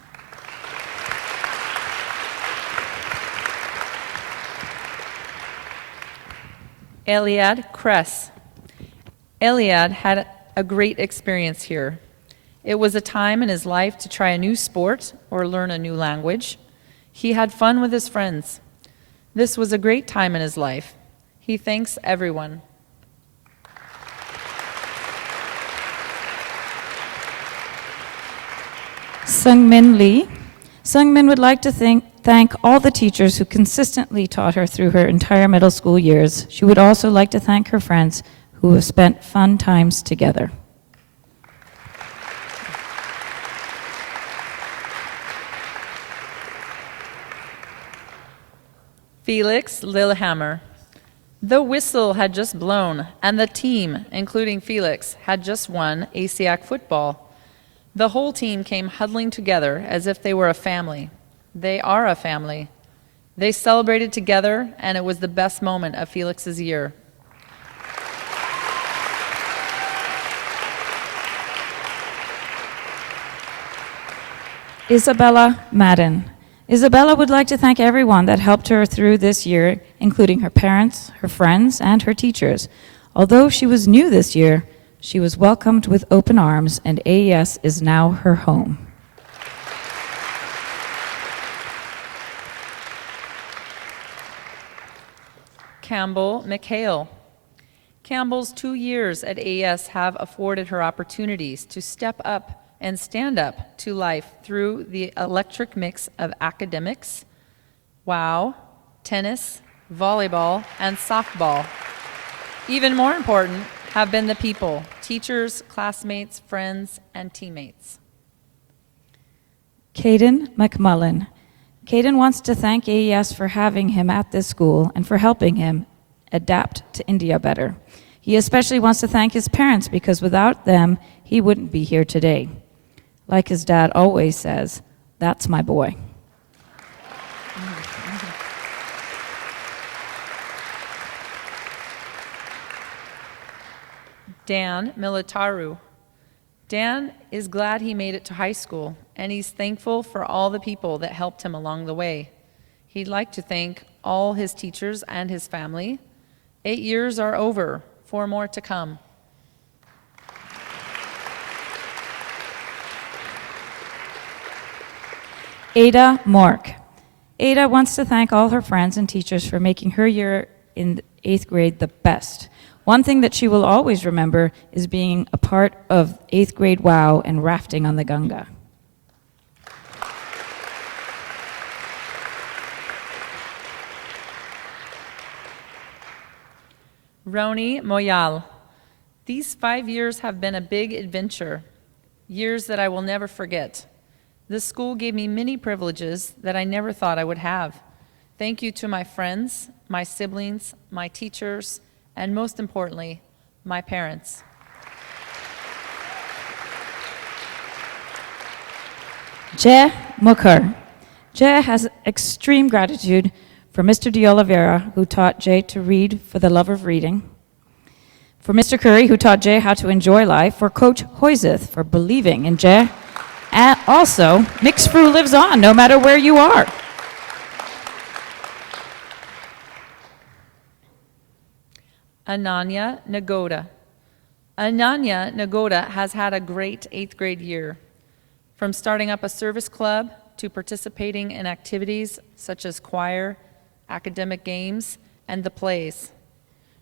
Eliad Kress. Eliad had a great experience here. It was a time in his life to try a new sport or learn a new language. He had fun with his friends. This was a great time in his life. He thanks everyone. Sungmin Lee. Sungmin would like to thank all the teachers who consistently taught her through her entire middle school years. She would also like to thank her friends who have spent fun times together. Felix Lillehammer. The whistle had just blown, and the team, including Felix, had just won ASIAC football. The whole team came huddling together as if they were a family. They are a family. They celebrated together, and it was the best moment of Felix's year. Isabella Madden. Isabella would like to thank everyone that helped her through this year, including her parents, her friends, and her teachers. Although she was new this year, she was welcomed with open arms, and AES is now her home. Campbell McHale. Campbell's 2 years at AES have afforded her opportunities to step up and stand up to life through the electric mix of academics, WOW, tennis, volleyball, and softball. Even more important have been the people, teachers, classmates, friends, and teammates. Caden McMullen. Caden wants to thank AES for having him at this school and for helping him adapt to India better. He especially wants to thank his parents because without them, he wouldn't be here today. Like his dad always says, that's my boy. Dan Militaru. Dan is glad he made it to high school, and he's thankful for all the people that helped him along the way. He'd like to thank all his teachers and his family. 8 years are over, 4 more to come. Ada Mork. Ada wants to thank all her friends and teachers for making her year in 8th grade the best. One thing that she will always remember is being a part of 8th grade WOW and rafting on the Ganga. Roni Moyal. These 5 years have been a big adventure, years that I will never forget. This school gave me many privileges that I never thought I would have. Thank you to my friends, my siblings, my teachers, and most importantly, my parents. Jay Mukhar. Jay has extreme gratitude for Mr. De Oliveira, who taught Jay to read for the love of reading, for Mr. Curry, who taught Jay how to enjoy life, for Coach Hoyseth for believing in Jay, and also, Mixed Brew lives on no matter where you are. Ananya Nagoda. Ananya Nagoda has had a great 8th grade year. From starting up a service club to participating in activities such as choir, academic games, and the plays.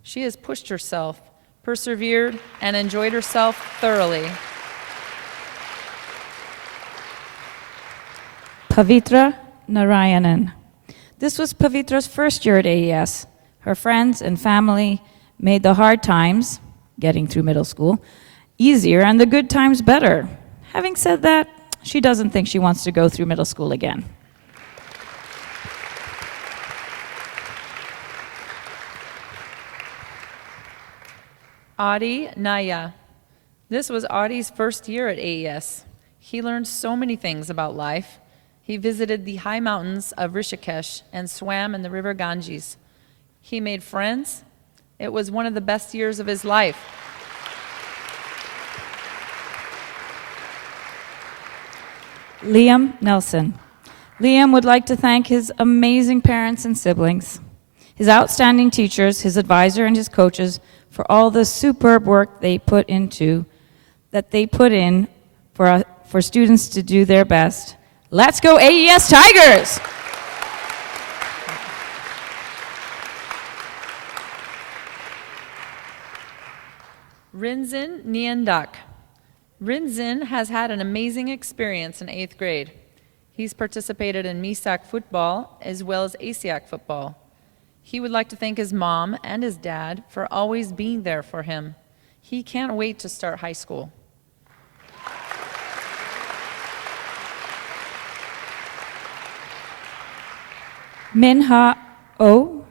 She has pushed herself, persevered, and enjoyed herself thoroughly. Pavitra Narayanan. This was Pavitra's first year at AES. Her friends and family made the hard times, getting through middle school, easier and the good times better. Having said that, she doesn't think she wants to go through middle school again. Adi Naya. This was Adi's first year at AES. He learned so many things about life. He visited the high mountains of Rishikesh and swam in the river Ganges. He made friends. It was one of the best years of his life. Liam Nelson. Liam would like to thank his amazing parents and siblings, his outstanding teachers, his advisor, and his coaches for all the superb work they put in for students to do their best. Let's go AES Tigers! Rinzin Nyandak. Rinzin has had an amazing experience in 8th grade. He's participated in MISAC football as well as ASIAC football. He would like to thank his mom and his dad for always being there for him. He can't wait to start high school. Minha O.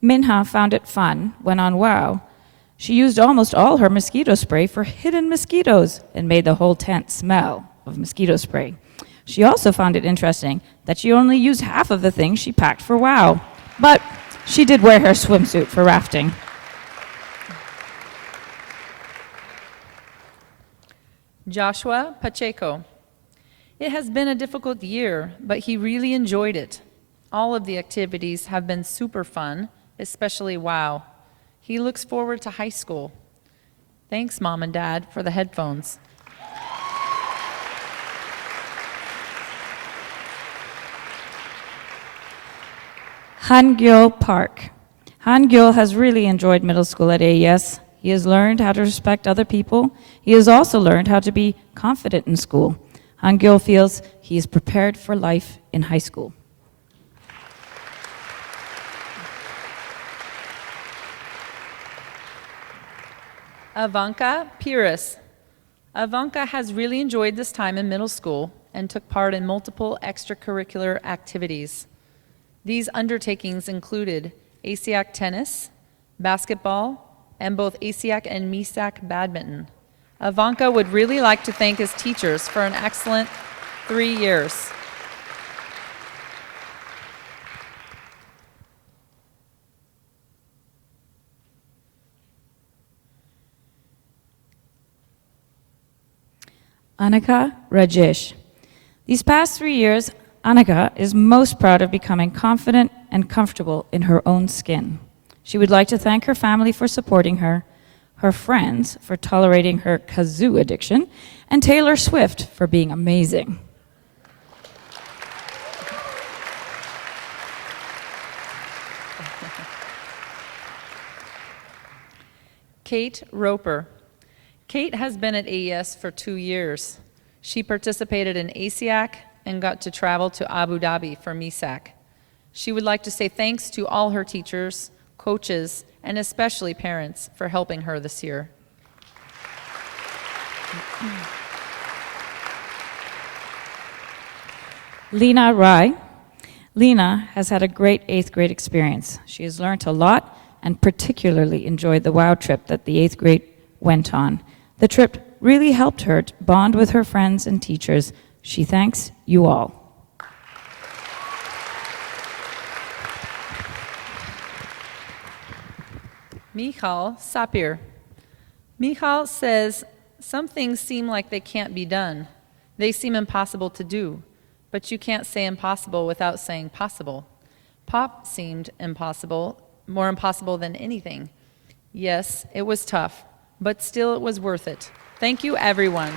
Minha found it fun when on WOW. She used almost all her mosquito spray for hidden mosquitoes and made the whole tent smell of mosquito spray. She also found it interesting that she only used half of the things she packed for WOW. But she did wear her swimsuit for rafting. Joshua Pacheco. It has been a difficult year, but he really enjoyed it. All of the activities have been super fun, especially WOW. He looks forward to high school. Thanks, Mom and Dad, for the headphones. Han-gil Park. Han-gil has really enjoyed middle school at AES. He has learned how to respect other people. He has also learned how to be confident in school. Han-gil feels he is prepared for life in high school. Ivanka Pires. Ivanka has really enjoyed this time in middle school and took part in multiple extracurricular activities. These undertakings included ASIAC tennis, basketball, and both ASIAC and MISAC badminton. Ivanka would really like to thank his teachers for an excellent 3 years. Annika Rajesh. These past 3 years, Annika is most proud of becoming confident and comfortable in her own skin. She would like to thank her family for supporting her, her friends for tolerating her kazoo addiction, and Taylor Swift for being amazing. Kate Roper. Kate has been at AES for 2 years. She participated in ASIAC and got to travel to Abu Dhabi for MISAC. She would like to say thanks to all her teachers, coaches, and especially parents for helping her this year. Lena Rai. Lena has had a great 8th grade experience. She has learned a lot and particularly enjoyed the WOW trip that the 8th grade went on. The trip really helped her to bond with her friends and teachers. She thanks you all. Michal Sapir. Michal says, some things seem like they can't be done. They seem impossible to do, but you can't say impossible without saying possible. Pop seemed impossible, more impossible than anything. Yes, it was tough, but still it was worth it. Thank you, everyone.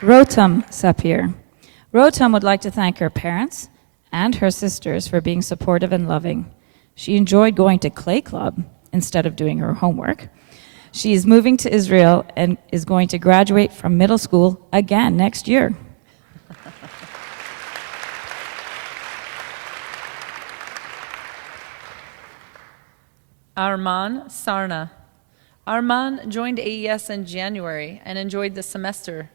Rotam Sapir. Rotam would like to thank her parents and her sisters for being supportive and loving. She enjoyed going to Clay Club instead of doing her homework. She is moving to Israel and is going to graduate from middle school again next year. Arman Sarna. Arman joined AES in January and enjoyed the semester.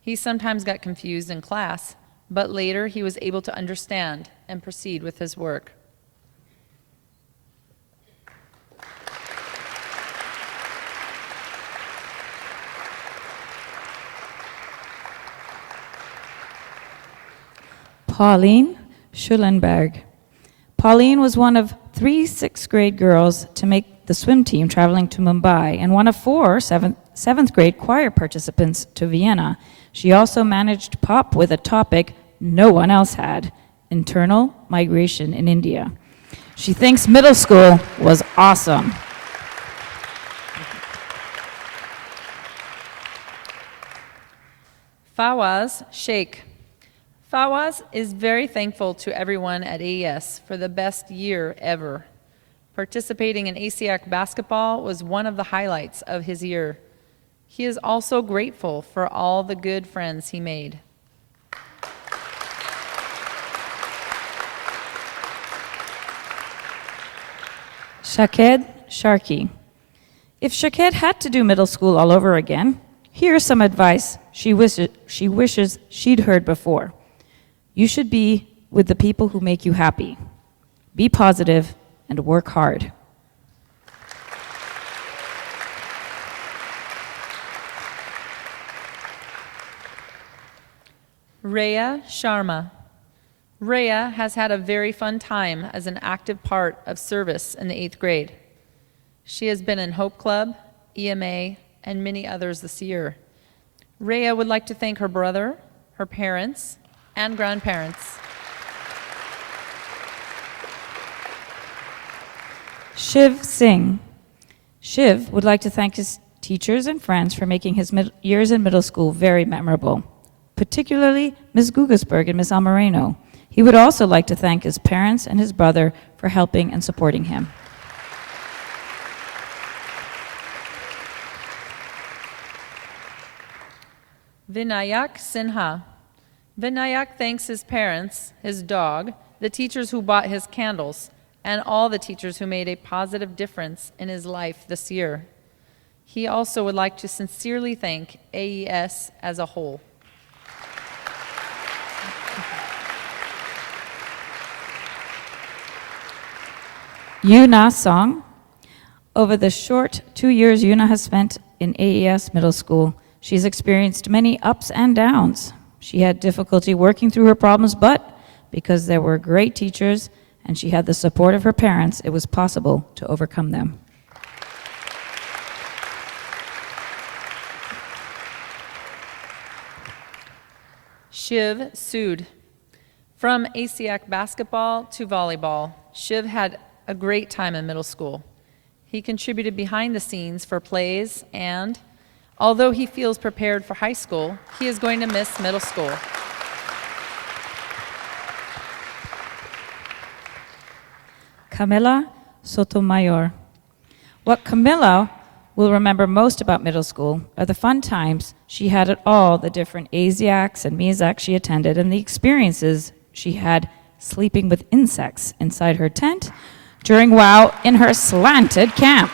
He sometimes got confused in class, but later he was able to understand and proceed with his work. Pauline Schulenberg. Pauline was one of 3 sixth grade girls to make the swim team traveling to Mumbai and one of 4 seventh grade choir participants to Vienna. She also managed pop with a topic no one else had, internal migration in India. She thinks middle school was awesome. Fawaz Sheikh. Fawaz is very thankful to everyone at AES for the best year ever. Participating in ASIAC basketball was one of the highlights of his year. He is also grateful for all the good friends he made. Shaked Sharkey. If Shaked had to do middle school all over again, here's some advice she wishes she'd heard before. You should be with the people who make you happy. Be positive and work hard. Rhea Sharma. Rhea has had a very fun time as an active part of service in the 8th grade. She has been in Hope Club, EMA, and many others this year. Rhea would like to thank her brother, her parents, and grandparents. Shiv Singh. Shiv would like to thank his teachers and friends for making his years in middle school very memorable, particularly Ms. Gugasberg and Ms. Almoreno. He would also like to thank his parents and his brother for helping and supporting him. Vinayak Sinha. Vinayak thanks his parents, his dog, the teachers who bought his candles, and all the teachers who made a positive difference in his life this year. He also would like to sincerely thank AES as a whole. Yuna Song. Over the short 2 years Yuna has spent in AES Middle School, she's experienced many ups and downs. She had difficulty working through her problems, but because there were great teachers and she had the support of her parents, it was possible to overcome them. Shiv Sood. From ASIAC basketball to volleyball, Shiv had a great time in middle school. He contributed behind the scenes for plays and, although he feels prepared for high school, he is going to miss middle school. Camila Sotomayor. What Camila will remember most about middle school are the fun times she had at all the different ASIACs and MESACs she attended and the experiences she had sleeping with insects inside her tent during WOW in her slanted camp.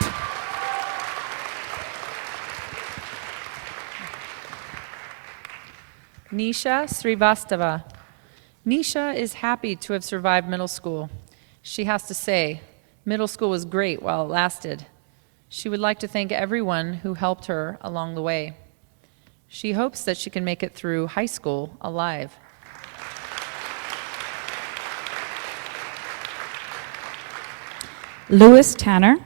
Nisha Srivastava. Nisha is happy to have survived middle school. She has to say, middle school was great while it lasted. She would like to thank everyone who helped her along the way. She hopes that she can make it through high school alive. Lewis Tanner.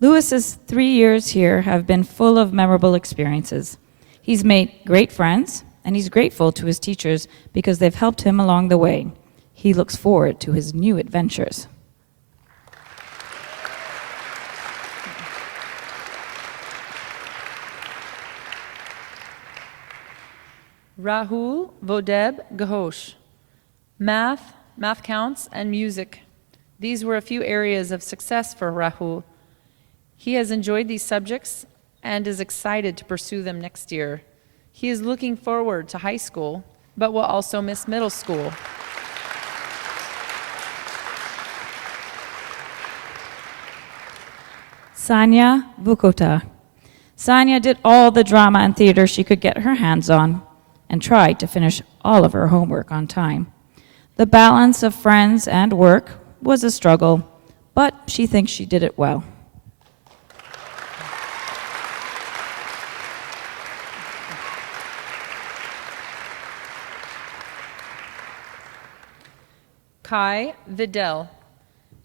Lewis's 3 years here have been full of memorable experiences. He's made great friends, and he's grateful to his teachers because they've helped him along the way. He looks forward to his new adventures. Rahul Vodeb Ghosh. Math counts, and music. These were a few areas of success for Rahul. He has enjoyed these subjects and is excited to pursue them next year. He is looking forward to high school, but will also miss middle school. Sanya Vukota. Sanya did all the drama and theater she could get her hands on and tried to finish all of her homework on time. The balance of friends and work was a struggle, but she thinks she did it well. Kai Vidal.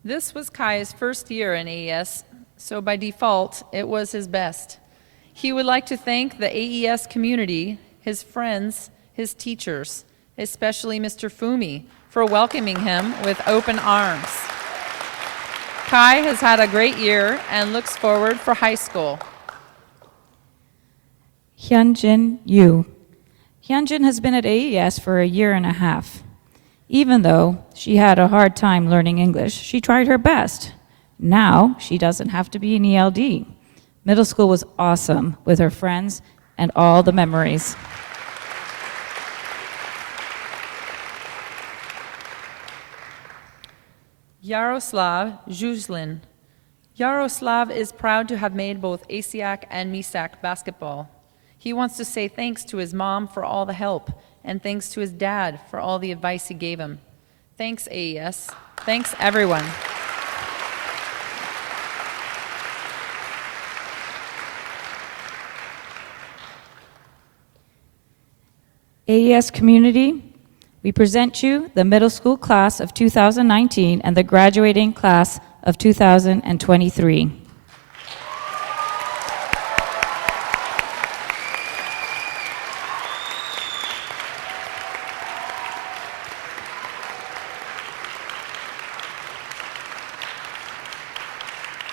This was Kai's first year in AES, so by default, it was his best. He would like to thank the AES community, his friends, his teachers, especially Mr. Fumi, for welcoming him with open arms. Kai has had a great year and looks forward for high school. Hyunjin Yu. Hyunjin has been at AES for a year and a half. Even though she had a hard time learning English, she tried her best. Now she doesn't have to be in ELD. Middle school was awesome with her friends and all the memories. Yaroslav Zhuzlin. Yaroslav is proud to have made both ASIAC and MISAC basketball. He wants to say thanks to his mom for all the help and thanks to his dad for all the advice he gave him. Thanks, AES. Thanks, everyone. AES community, we present you the middle school class of 2019 and the graduating class of 2023.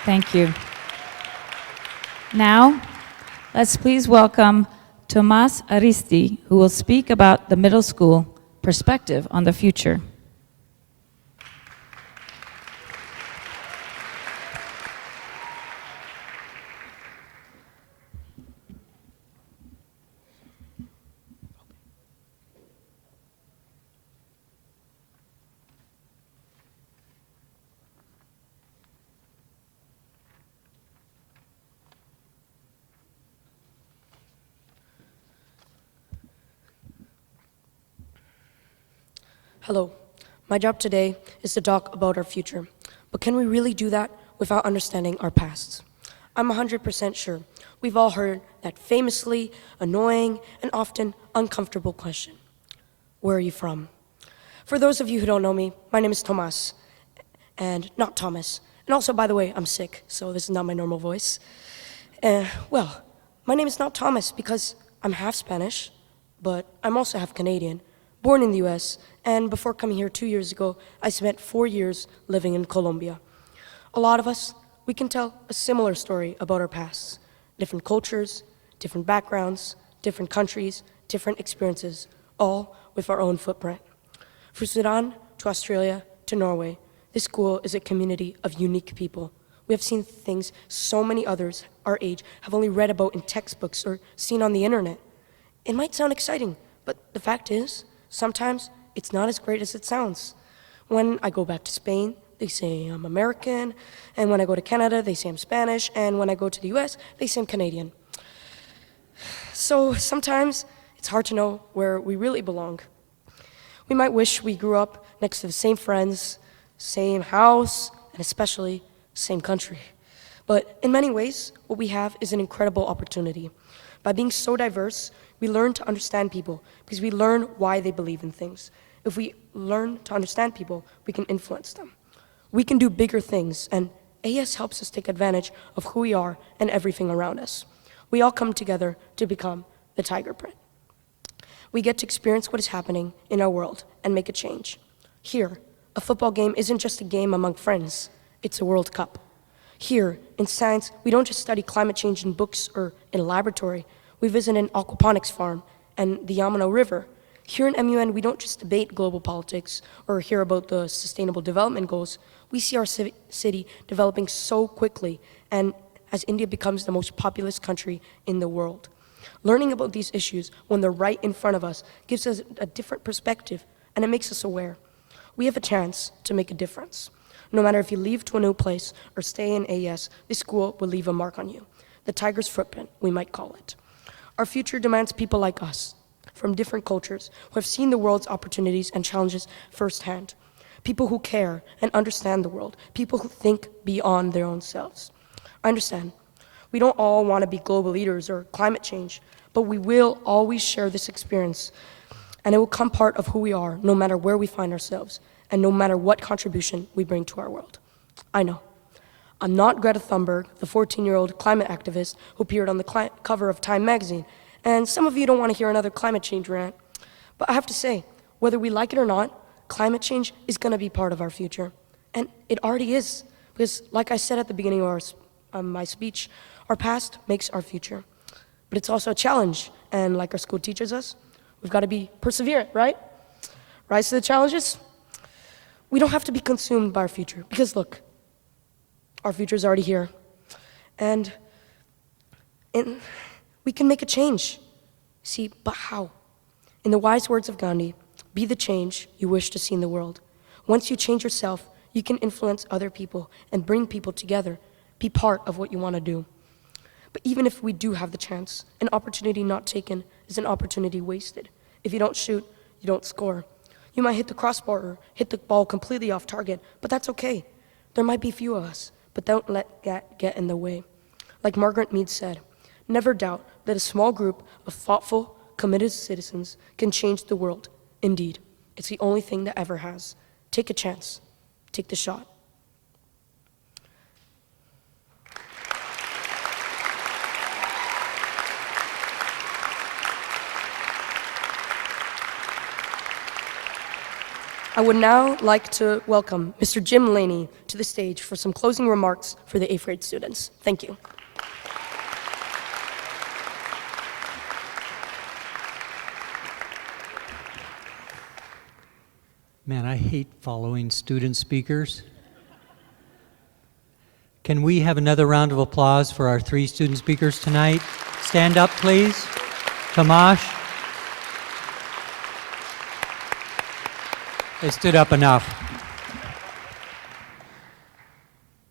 Thank you. Now, let's please welcome Tomas Aristi, who will speak about the middle school perspective on the future. Hello. My job today is to talk about our future. But can we really do that without understanding our pasts? I'm 100% sure we've all heard that famously annoying and often uncomfortable question. Where are you from? For those of you who don't know me, my name is Tomas, and not Thomas. And also, by the way, I'm sick, so this is not my normal voice. Well, my name is not Thomas because I'm half Spanish, but I'm also half Canadian, born in the US, and before coming here 2 years ago, I spent 4 years living in Colombia. A lot of us, we can tell a similar story about our pasts. Different cultures, different backgrounds, different countries, different experiences, all with our own footprint. From Sudan to Australia to Norway, this school is a community of unique people. We have seen things so many others our age have only read about in textbooks or seen on the internet. It might sound exciting, but the fact is, sometimes it's not as great as it sounds. When I go back to Spain, they say I'm American, and when I go to Canada, they say I'm Spanish, and when I go to the US, they say I'm Canadian. So sometimes it's hard to know where we really belong. We might wish we grew up next to the same friends, same house, and especially same country. But in many ways, what we have is an incredible opportunity. By being so diverse, we learn to understand people because we learn why they believe in things. If we learn to understand people, we can influence them. We can do bigger things, and AES helps us take advantage of who we are and everything around us. We all come together to become the Tiger Print. We get to experience what is happening in our world and make a change. Here, a football game isn't just a game among friends, it's a World Cup. Here, in science, we don't just study climate change in books or in a laboratory. We visit an aquaponics farm and the Yamuna River. Here in MUN, we don't just debate global politics or hear about the Sustainable Development Goals. We see our city developing so quickly, and as India becomes the most populous country in the world. Learning about these issues when they're right in front of us gives us a different perspective, and it makes us aware. We have a chance to make a difference. No matter if you leave to a new place or stay in AES, this school will leave a mark on you. The tiger's footprint, we might call it. Our future demands people like us, from different cultures, who have seen the world's opportunities and challenges firsthand. People who care and understand the world. People who think beyond their own selves. I understand. We don't all want to be global leaders or climate change, but we will always share this experience, and it will become part of who we are, no matter where we find ourselves, and no matter what contribution we bring to our world. I know. I'm not Greta Thunberg, the 14-year-old climate activist who appeared on the cover of Time magazine, and some of you don't want to hear another climate change rant. But I have to say, whether we like it or not, climate change is going to be part of our future. And it already is, because like I said at the beginning of my speech, our past makes our future. But it's also a challenge, and like our school teaches us, we've got to be perseverant, right? Rise to the challenges. We don't have to be consumed by our future, because look, our future is already here. And we can make a change. See, but how? In the wise words of Gandhi, be the change you wish to see in the world. Once you change yourself, you can influence other people and bring people together. Be part of what you want to do. But even if we do have the chance, an opportunity not taken is an opportunity wasted. If you don't shoot, you don't score. You might hit the crossbar or hit the ball completely off target, but that's okay. There might be few of us, but don't let that get in the way. Like Margaret Mead said, never doubt that a small group of thoughtful, committed citizens can change the world. Indeed, it's the only thing that ever has. Take a chance. Take the shot. I would now like to welcome Mr. Jim Laney to the stage for some closing remarks for the 8th grade students. Thank you. Man, I hate following student speakers. Can we have another round of applause for our 3 student speakers tonight? Stand up, please. Tamash. They stood up enough.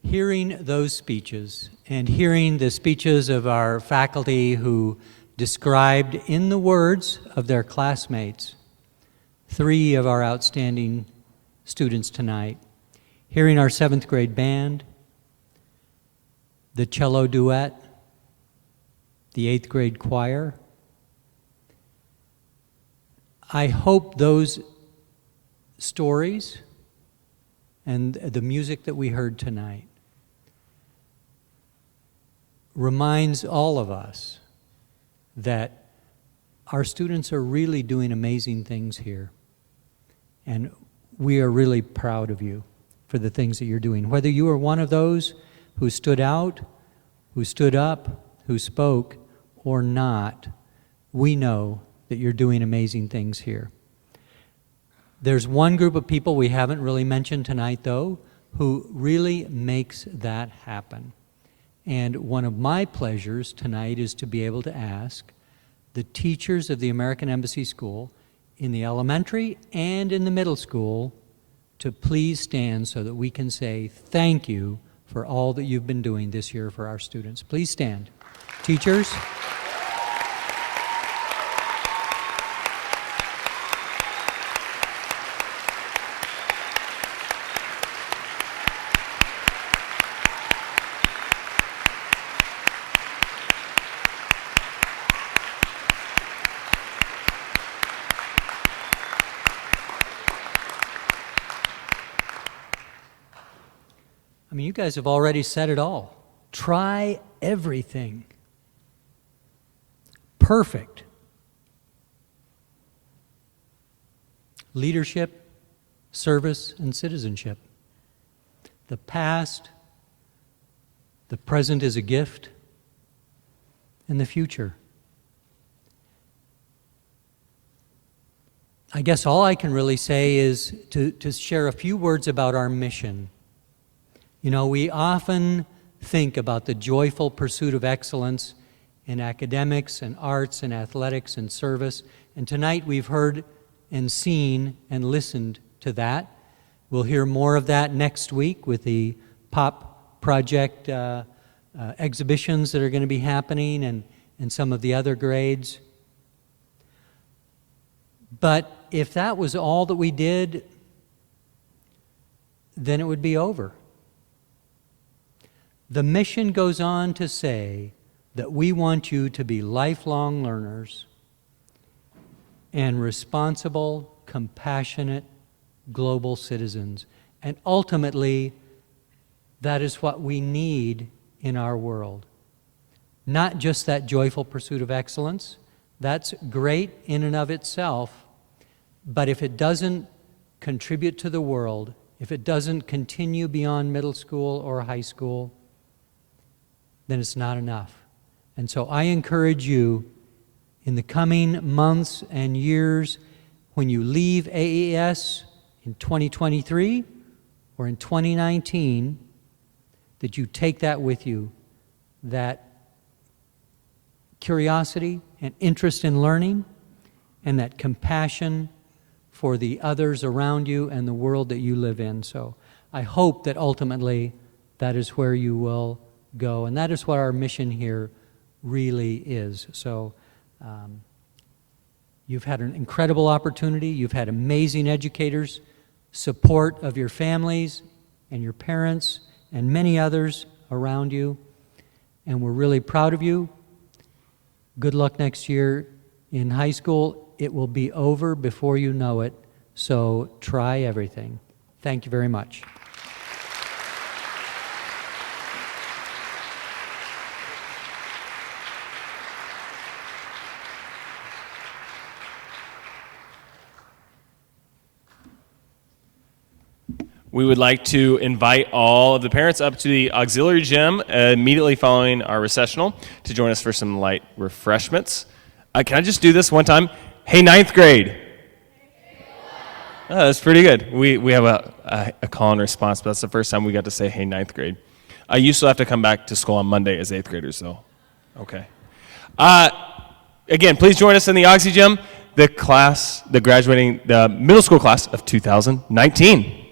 Hearing those speeches and hearing the speeches of our faculty who described in the words of their classmates 3 of our outstanding students tonight, hearing our 7th grade band, the cello duet, the 8th grade choir. I hope those stories and the music that we heard tonight reminds all of us that our students are really doing amazing things here. And we are really proud of you for the things that you're doing. Whether you are one of those who stood out, who stood up, who spoke, or not, we know that you're doing amazing things here. There's one group of people we haven't really mentioned tonight, though, who really makes that happen. And one of my pleasures tonight is to be able to ask the teachers of the American Embassy School in the elementary and in the middle school to please stand so that we can say thank you for all that you've been doing this year for our students. Please stand. Teachers. I mean, you guys have already said it all. Try everything. Perfect. Leadership, service, and citizenship. The past, the present is a gift, and the future. I guess all I can really say is to share a few words about our mission. You know, we often think about the joyful pursuit of excellence in academics and arts and athletics and service. And tonight we've heard and seen and listened to that. We'll hear more of that next week with the POP project exhibitions that are going to be happening and some of the other grades. But if that was all that we did, then it would be over. The mission goes on to say that we want you to be lifelong learners and responsible, compassionate, global citizens. And ultimately, that is what we need in our world. Not just that joyful pursuit of excellence. That's great in and of itself. But if it doesn't contribute to the world, if it doesn't continue beyond middle school or high school, then it's not enough. And so I encourage you in the coming months and years, when you leave AES in 2023 or in 2019, that you take that with you, that curiosity and interest in learning and that compassion for the others around you and the world that you live in. So I hope that ultimately that is where you will go. And that is what our mission here really is. So you've had an incredible opportunity. You've had amazing educators, support of your families and your parents and many others around you. And we're really proud of you. Good luck next year in high school. It will be over before you know it. So try everything. Thank you very much. We would like to invite all of the parents up to the auxiliary gym immediately following our recessional to join us for some light refreshments. Can I just do this one time? Hey, ninth grade. Oh, that's pretty good. We have a call and response, but that's the first time we got to say, hey, ninth grade. You still have to come back to school on Monday as eighth graders, though. Okay. Again, please join us in the Oxy Gym, the middle school class of 2019.